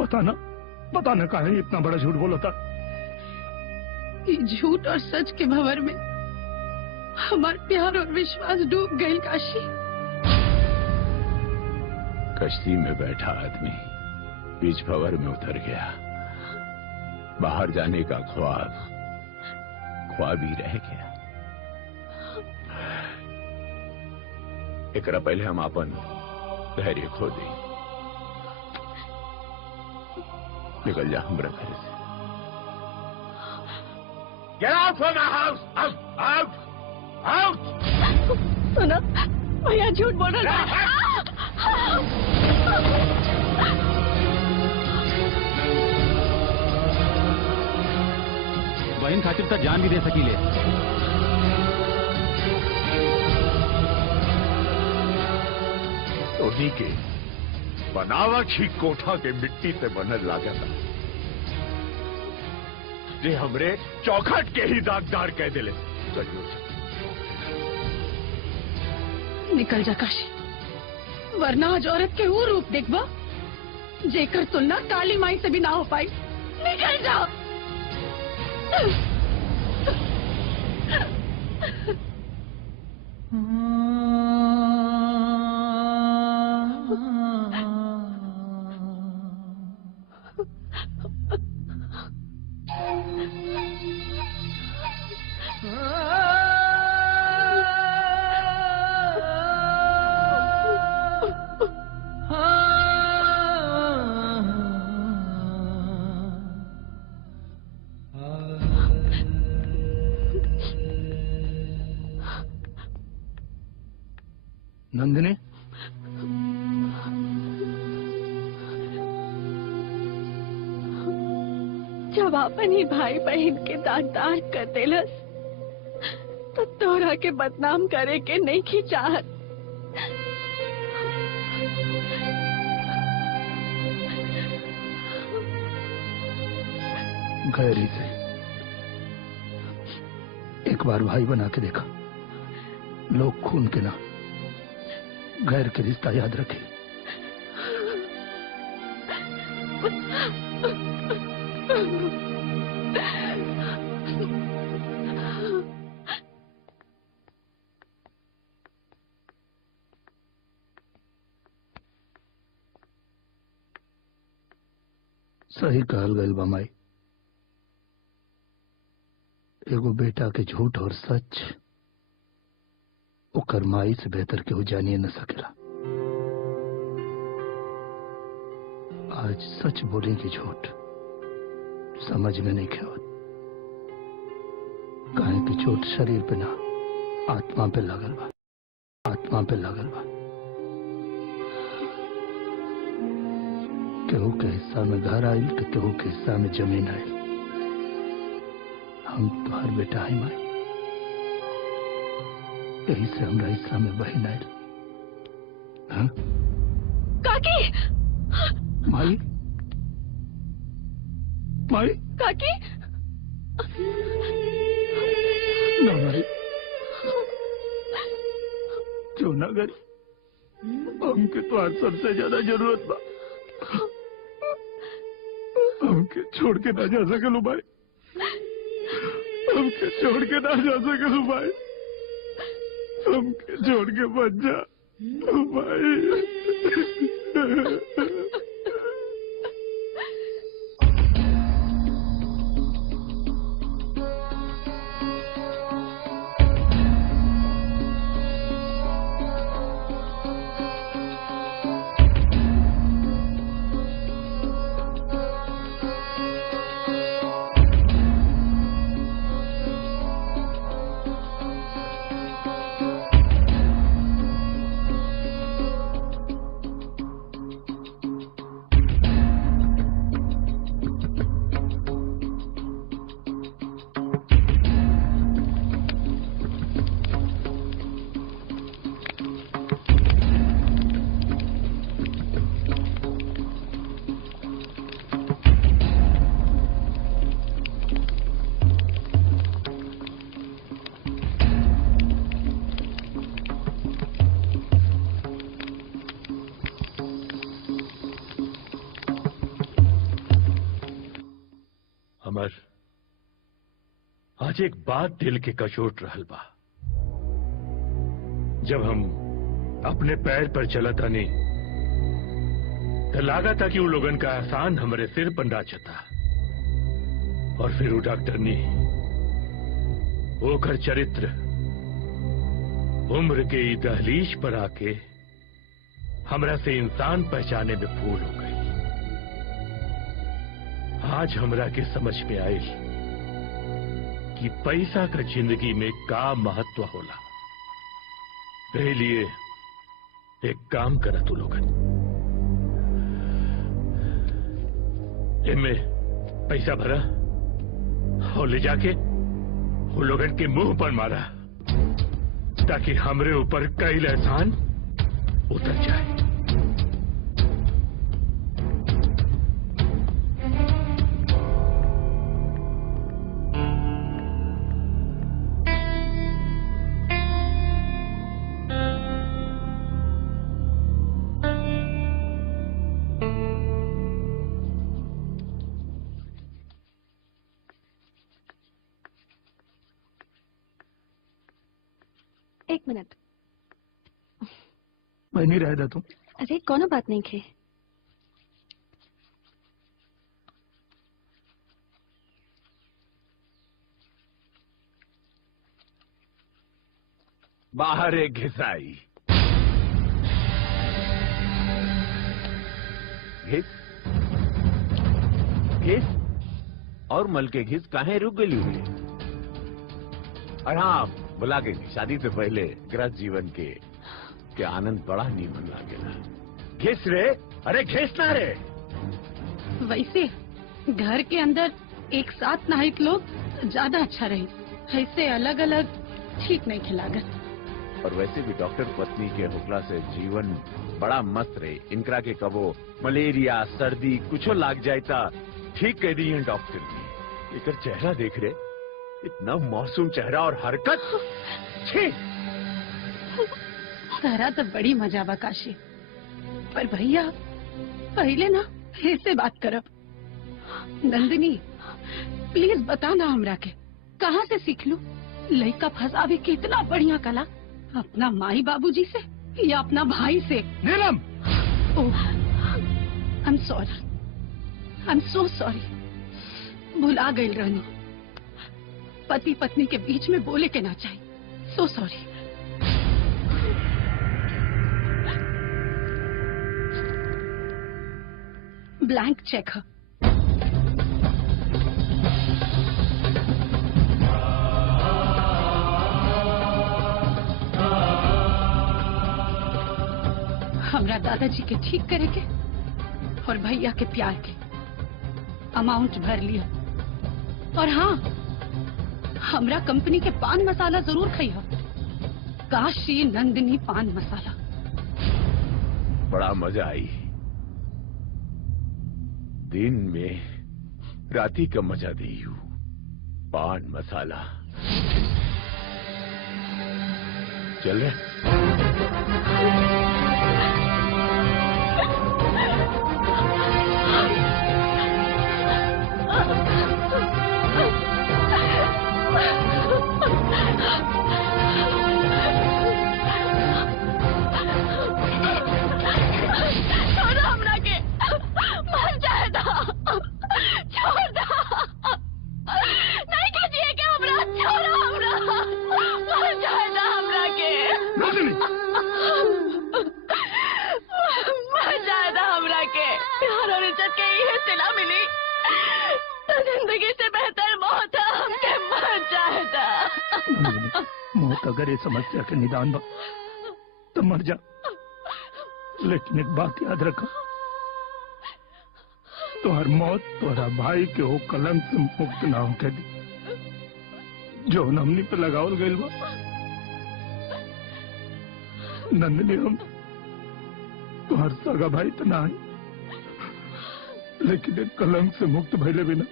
पता ना काहे इतना बड़ा झूठ बोला था। ये झूठ और सच के भंवर में हमार प्यार और विश्वास डूब गए काशी। कश्ती में बैठा आदमी बीच भंवर में उतर गया। बाहर जाने का ख्वाब ही रह गया। एकरा पहले हम अपन धैर्य खो दी। निकल जा हमरा घर से। Get out from my house! Out! Out! Out! सुनो भैया झूठ बोल रहा है। बहन खातिर तो जान भी दे सकीले। उन्हीं के बनावट ही कोठा के मिट्टी से बनल लागा था, जे हमरे चौखट के ही दागदार कह दिले। निकल जा काशी, वरना आज औरत के वो रूप देखबा जेकर तुलना काली माई से भी ना हो पाई। निकल जाओ। नंदिनी जब अपन ही भाई बहन के दागदार कर देलस तो तोरा के बदनाम करे के नहीं की चाहत। गैरी से एक बार भाई बना के देखा। लोग खून के ना गैर के रिश्ता याद रखे। सही कहल गइल बा माई। एगो बेटा के झूठ और सच ओकर माई से बेहतर केहू जानिए न सकेला। आज सच बोले कि झूठ समझ में नहीं खेवत। काहे कि चोट शरीर पे ना आत्मा पे लगल बा, आत्मा पे लगल बा। केहू के हिस्सा में घर आयल तो केहू के हिस्सा में जमीन आयल। हम तुम्हार बेटा है माई, यही से हमरा हिस्सा में बहन आयल। हाँ? काकी माई माई काकी ना माई, क्यों ना करी, हमके तो आज सबसे ज्यादा जरूरत बा। हमके छोड़ के ना जा सकलू भाई, हमके छोड़ के ना जा सकलू भाई, हमके छोड़ के मत जा भाई। अमर, आज एक बात दिल के कचोट रहल बा। जब हम अपने पैर पर चलत आनी तो लागा था कि उन लोगन का एहसान हमारे सिर पर नाचता, और फिर वो डॉक्टरनी ओकर चरित्र उम्र के दहलीज पर आके हमरा से इंसान पहचाने में भूल हो गई। आज हमरा के समझ में आई कि पैसा का जिंदगी में का महत्व होला। लिए एक काम करा तू लोगन, इनमें पैसा भरा और ले जाके वो लोगन के मुंह पर मारा, ताकि हमरे ऊपर कई एहसान उतर जाए। एक मिनट। मैं नहीं रह तुम। अरे कोनो बात नहीं खे। बाहर एक घिसाई घिस घिस और मल के घिस काहे रुक गई हुई। और हाँ, बुला के शादी से पहले गृहस्थ जीवन के आनंद बड़ा नीमन लागेला। घिस रे, अरे घिस ना रे। वैसे घर के अंदर एक साथ नाहित लोग ज्यादा अच्छा रही, ऐसे अलग अलग ठीक नहीं खिलागत। और वैसे भी डॉक्टर पत्नी के हुक्ला से जीवन बड़ा मस्त रहे। इनकरा के कबो मलेरिया सर्दी कुछो लाग जाता ठीक कह दी है डॉक्टर ने। इकर चेहरा देख रहे, इतना मासूम चेहरा और हरकत। छी! तारा तो बड़ी मजा बा काशी, पर भैया पहले ना ऐसे बात करब। नंदिनी प्लीज बता ना हमरा के, कहाँ से सीख लू लड़का फंसावे के इतना बढ़िया कला? अपना माई बाबूजी से या अपना भाई से? Neelam, I am sorry, I am so sorry. भुला गई रहनी, पति पत्नी के बीच में बोले के ना चाहिए। So sorry. ब्लैंक चेक है। हमरा दादाजी के ठीक करे के और भैया के प्यार के अमाउंट भर लिया। और हाँ, हमरा कंपनी के पान मसाला जरूर खाइया, काशी नंदिनी पान मसाला। बड़ा मजा आई। दिन में राती का मजा दी हूँ। पान मसाला चल रहे। छोड़ो हमरा के, मर जाएगा, छोड़ दो, नहीं कीजिए क्या हमरा, छोड़ो हमरा, मर जाएगा हमरा के, मर जाएगा हमरा के। प्यार और इज्जत के ये सिला मिली तो जिंदगी से बेहतर मौत है, हमके मर जाएगा। मौत अगर ये समस्या के निदान बा तो मर जा, लेकिन एक बात याद रखो, तुम्हार मौत तुम्हारा भाई के हो कलंक से मुक्त ना हो के दी जो हमनी पे लगावल गइल बा। नंदिनी, हम तुम्हार सगा भाई तो ना है, लेकिन एक कलंक से मुक्त भइले बिना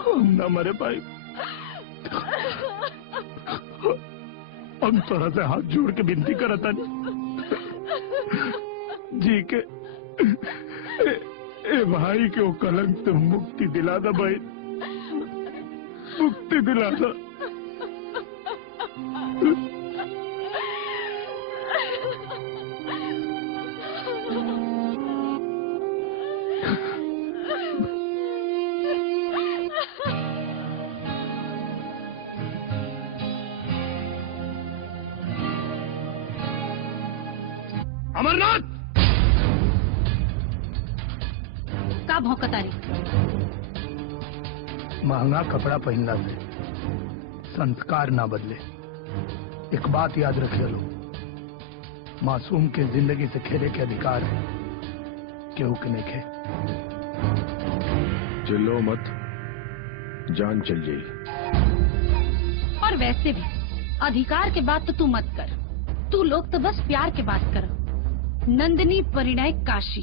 हम ना मरे पाए। हम तोरा से हाथ जोड़ के विनती करता जी के ए भाई के वो कलंक से मुक्ति दिला दा भाई, मुक्ति दिला दा। अमरनाथ का भौंकतारी? महंगा कपड़ा पहनला से संस्कार ना बदले। एक बात याद रखिए लोग, मासूम के जिंदगी से खेले के अधिकार है केहू के नहीं खे। चिल्लो मत, जान चल जाई। और वैसे भी अधिकार के बात तो तू मत कर, तू लोग तो बस प्यार के बात कर। नंदिनी परिणय काशी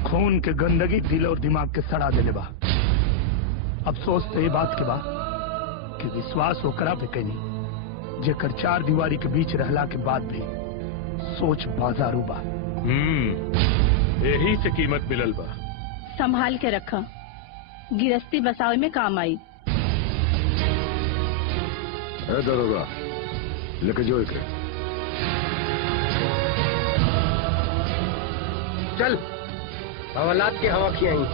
खून के गंदगी दिल और दिमाग के सड़ा देले बा। अफसोस तो ये बात के बा कि विश्वास ओकरा पे कहीं जेकर चार दीवारी के बीच रहला के बाद भी सोच बाजारू बा। यही से कीमत मिलल बा। संभाल के रखा, गिरस्ती बसावे में काम आई। दरोगा लेके जो एक चल, हवालात की हवा खियाई।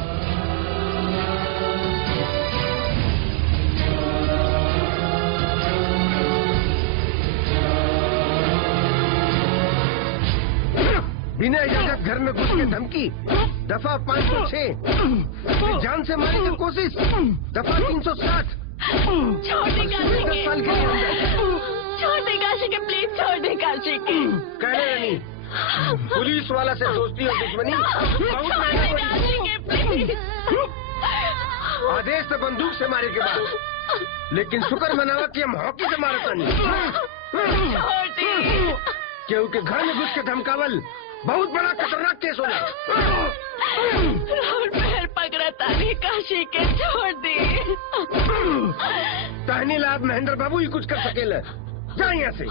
बिना इजाजत घर में घुस के धमकी, दफा 506। जान से मारने की कोशिश, दफा 360। छोटी काशी के प्लीज, छोटी काशी के। कह रहे नहीं, पुलिस वाला से दोस्ती और दुश्मनी बहुत महंगा पड़ी। आदेश तो बंदूक से मारे के बाद, लेकिन शुक्र मनावा कि हम हॉकी से मारता नहीं। क्योंकि घर में घुस के धमकावल बहुत बड़ा खतरनाक केस होला। पैर पकड़ा तारी, काशी के छोड़ दी। कहनी लाभ महेंद्र बाबू ही कुछ कर सकेला। जा यहाँ से।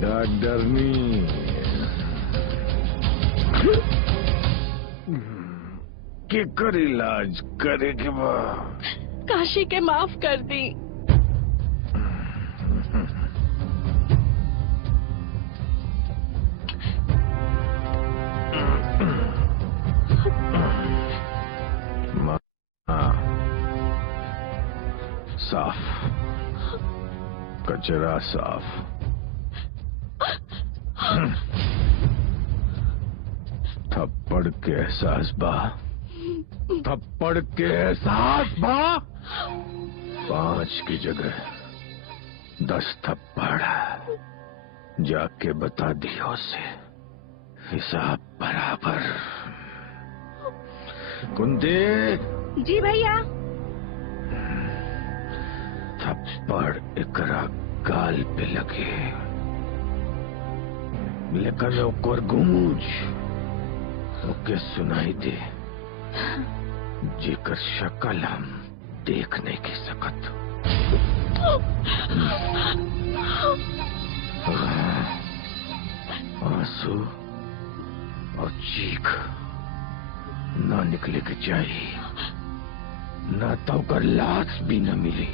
डॉक्टरनी केकर इलाज करे के बा। काशी के माफ कर दी। साफ, कचरा साफ। थप्पड़ के एहसास बा, थप्पड़ के एहसास बा। 5 की जगह 10 थप्पड़ जाके बता दियो से हिसाब बराबर। कुंती। जी भैया। थप्पड़ एकरा गाल पे लगे, लेकिन ओकर गूंज ओके सुनाई दे, जेकर शक्ल हम देख नहीं के सकत। आंसू और चीख ना निकले के चाहिए, ना तो ओकर लाश भी न मिली।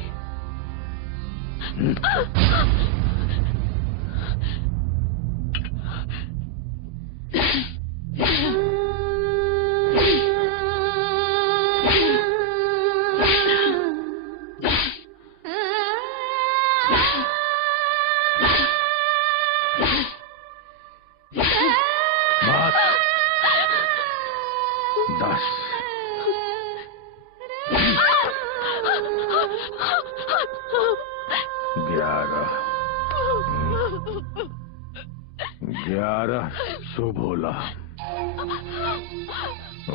भोला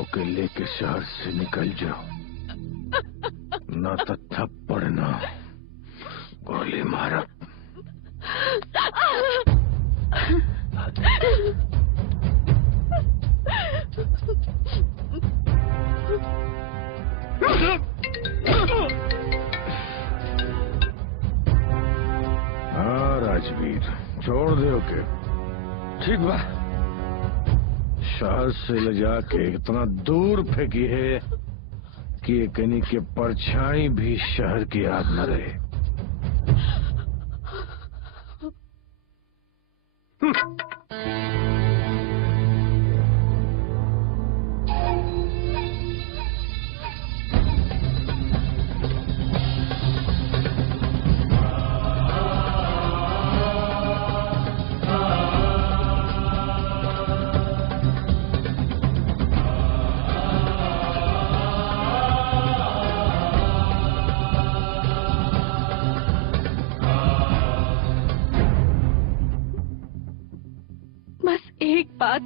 ओके लेके शहर से निकल जाओ, ना तो थप्पड़ ना गोली मारा। हाँ राजवीर, छोड़ दे ओके। ठीक बा। शहर से ले जाके इतना दूर फेंकी है कि कहीं के परछाई भी शहर की याद न रहे।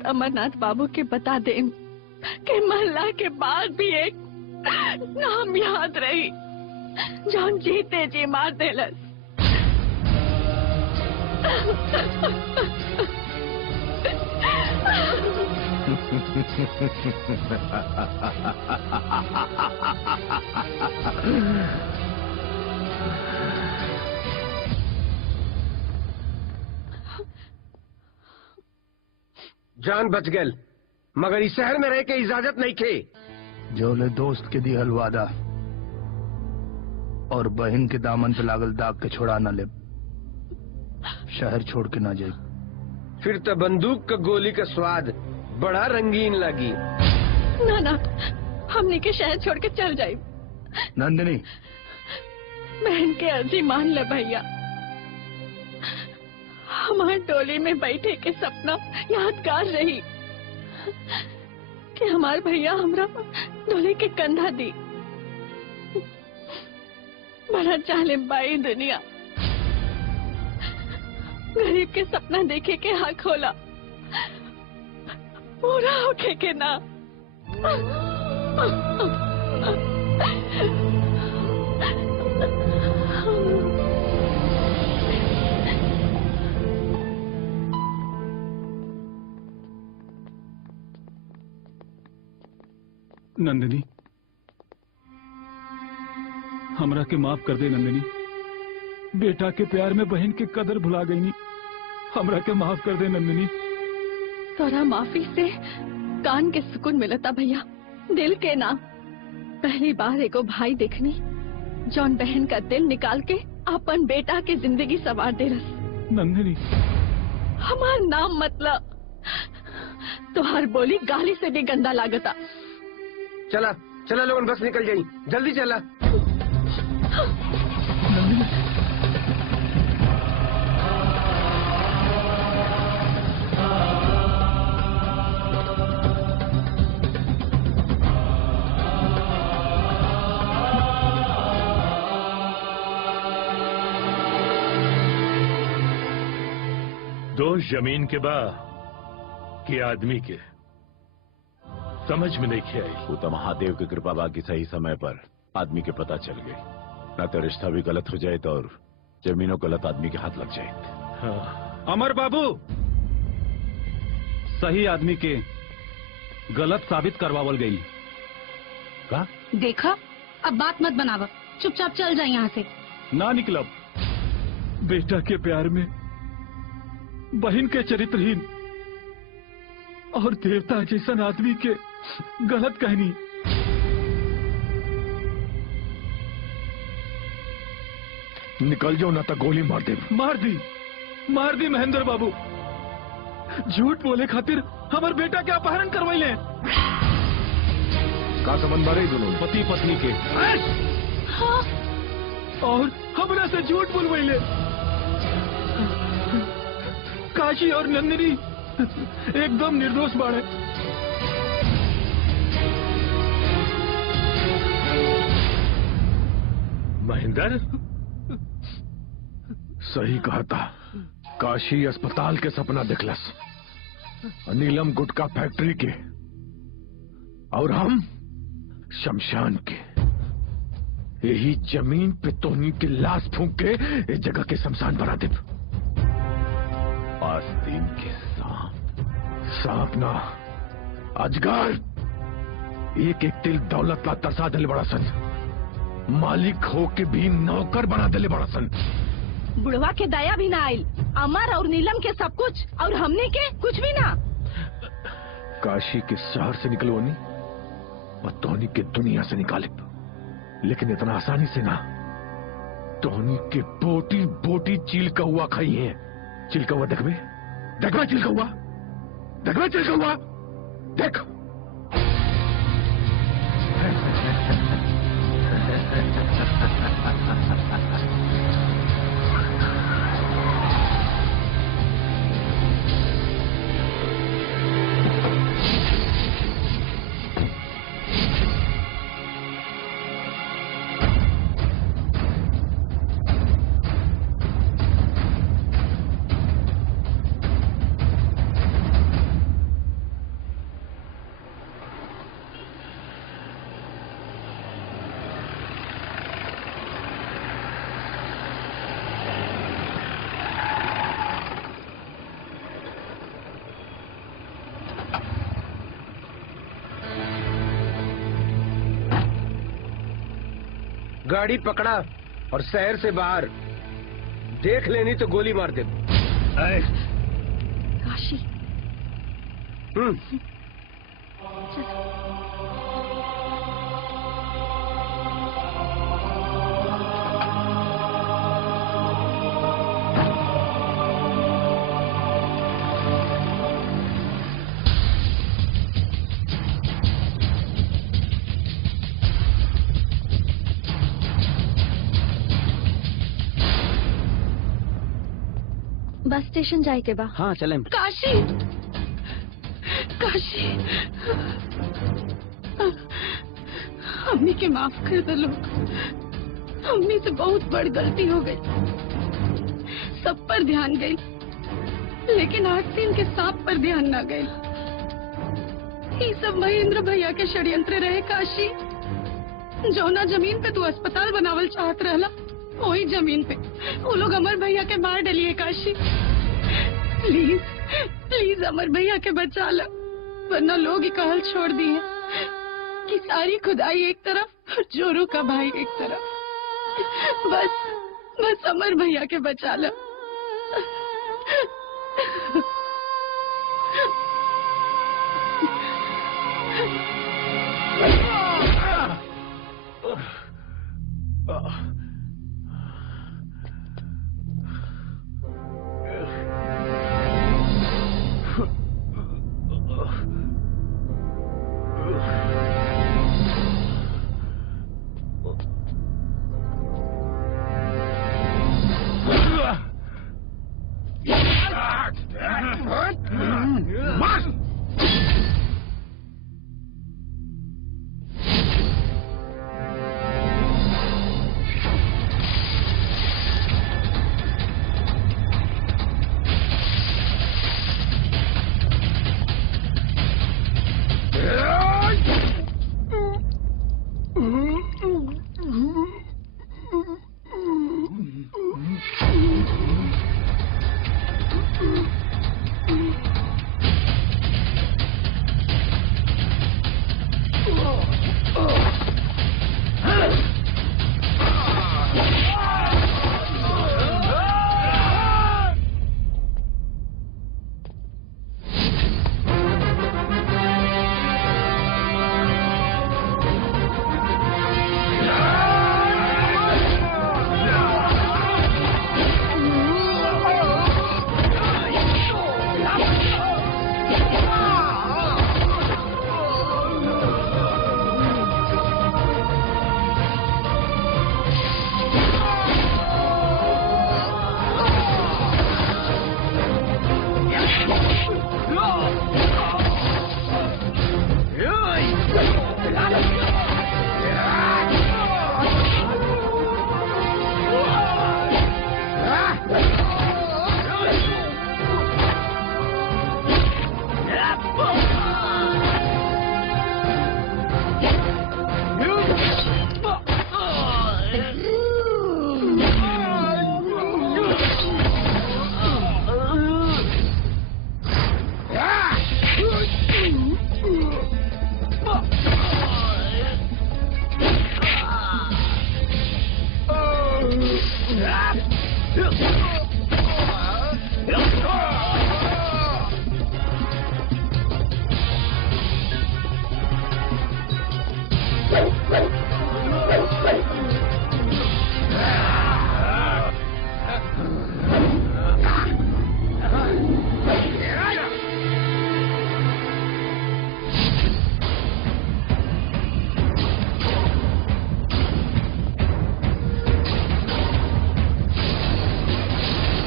अमरनाथ बाबू के बता दे कि महल्ला के बाद भी एक नाम याद रही, जौन जीते जी मार देलस। जान बच गल, मगर इस शहर में रह के इजाजत नहीं खे। जोले दोस्त के दिहल वादा और बहन के दामन पे लागल दाग के छोड़ा न ले, शहर छोड़ के ना जाए। फिर तो बंदूक का गोली का स्वाद बड़ा रंगीन लगी। ना ना, हमने के शहर छोड़ के चल जाए। नंदिनी, बहन के अर्जी मान ले भैया। हमारे टोली में बैठे के सपना यादगार रही कि हमारे भैया हमरा डोले के कंधा दी। बड़ा चाले बाई दुनिया, गरीब के सपना देखे के हक होला, पूरा होके के ना। नंदिनी, हमरा के माफ कर दे नंदिनी। बेटा के प्यार में बहन की कदर भुला गई नी, हमरा के माफ कर दे नंदिनी। तोरा माफी से कान के सुकून मिलता भैया, दिल के ना। पहली बार एको भाई देखनी जौन बहन का दिल निकाल के अपन बेटा की जिंदगी सवार दे रस। नंदिनी, हमार नाम मतलब तुहार बोली गाली से भी गंदा लागता। चला चला लोगन, बस निकल जाई, जल्दी चला। दोष जमीन के बा कि आदमी के समझ में नहीं आई। वो तो महादेव की कृपा बाकी सही समय पर आदमी के पता चल गई, ना तो रिश्ता भी गलत हो जाए और जमीनों गलत आदमी के हाथ लग जाए। हाँ। अमर बाबू सही आदमी के गलत साबित करवावल गई का? देखा, अब बात मत बनावा, चुपचाप चल जाए यहाँ से। ना निकलब। बेटा के प्यार में बहन के चरित्रहीन और देवता जैसन आदमी के गलत कहनी। निकल जाओ ना तो गोली मार दे। मार दी महेंद्र बाबू। झूठ बोले खातिर हमारे बेटा के अपहरण करवाइले। का संबंध बारे दोनों पति पत्नी के। हाँ। और हमरा से झूठ बोलवाइले। काशी और नंदिनी एकदम निर्दोष बाड़े। महेंद्र सही कहा था। काशी अस्पताल के सपना दिखलस, नीलम गुटखा फैक्ट्री के, और हम शमशान के। यही जमीन पे तोहनी की लाश फूंक के इस जगह के शमशान बना दे। आस्तीन के सांप ना, अजगर। एक एक तिल दौलत ला तरसा दिले बड़ा सन, मालिक हो के भी नौकर बना दिले बड़ा सन। बुढ़वा के दया भी ना आयल, अमर और नीलम के सब कुछ और हमने के कुछ भी ना। काशी के शहर से निकलो नहीं और तोहनी के दुनिया से निकाले, लेकिन इतना आसानी से ना। तोहनी के बोटी बोटी चील का हुआ खाई है। चिल का हुआ देखबे, देखबे चिल का हुआ, देखबे चिल का हुआ, देख। गाड़ी पकड़ा और शहर से बाहर देख लेनी तो गोली मार दे। काशी। बस स्टेशन जाए के बा। हाँ चलें। काशी, काशी, हमने के माफ कर दो लोग। हमने से बहुत बड़ी गलती हो गई, सब पर ध्यान गई, लेकिन आस्तीन के सांप पर ध्यान ना गई। ये सब महेंद्र भैया के षड्यंत्र रहे। काशी, जौना जमीन पे तू अस्पताल बनावल चाहत रहला, वही जमीन पे वो लोग अमर भैया के मार डलिए। काशी प्लीज प्लीज अमर भैया के बचा लो, वरना लोग ही कहल छोड़ दिए कि सारी खुदाई एक तरफ और जोरू का भाई एक तरफ। बस बस अमर भैया के बचा लो।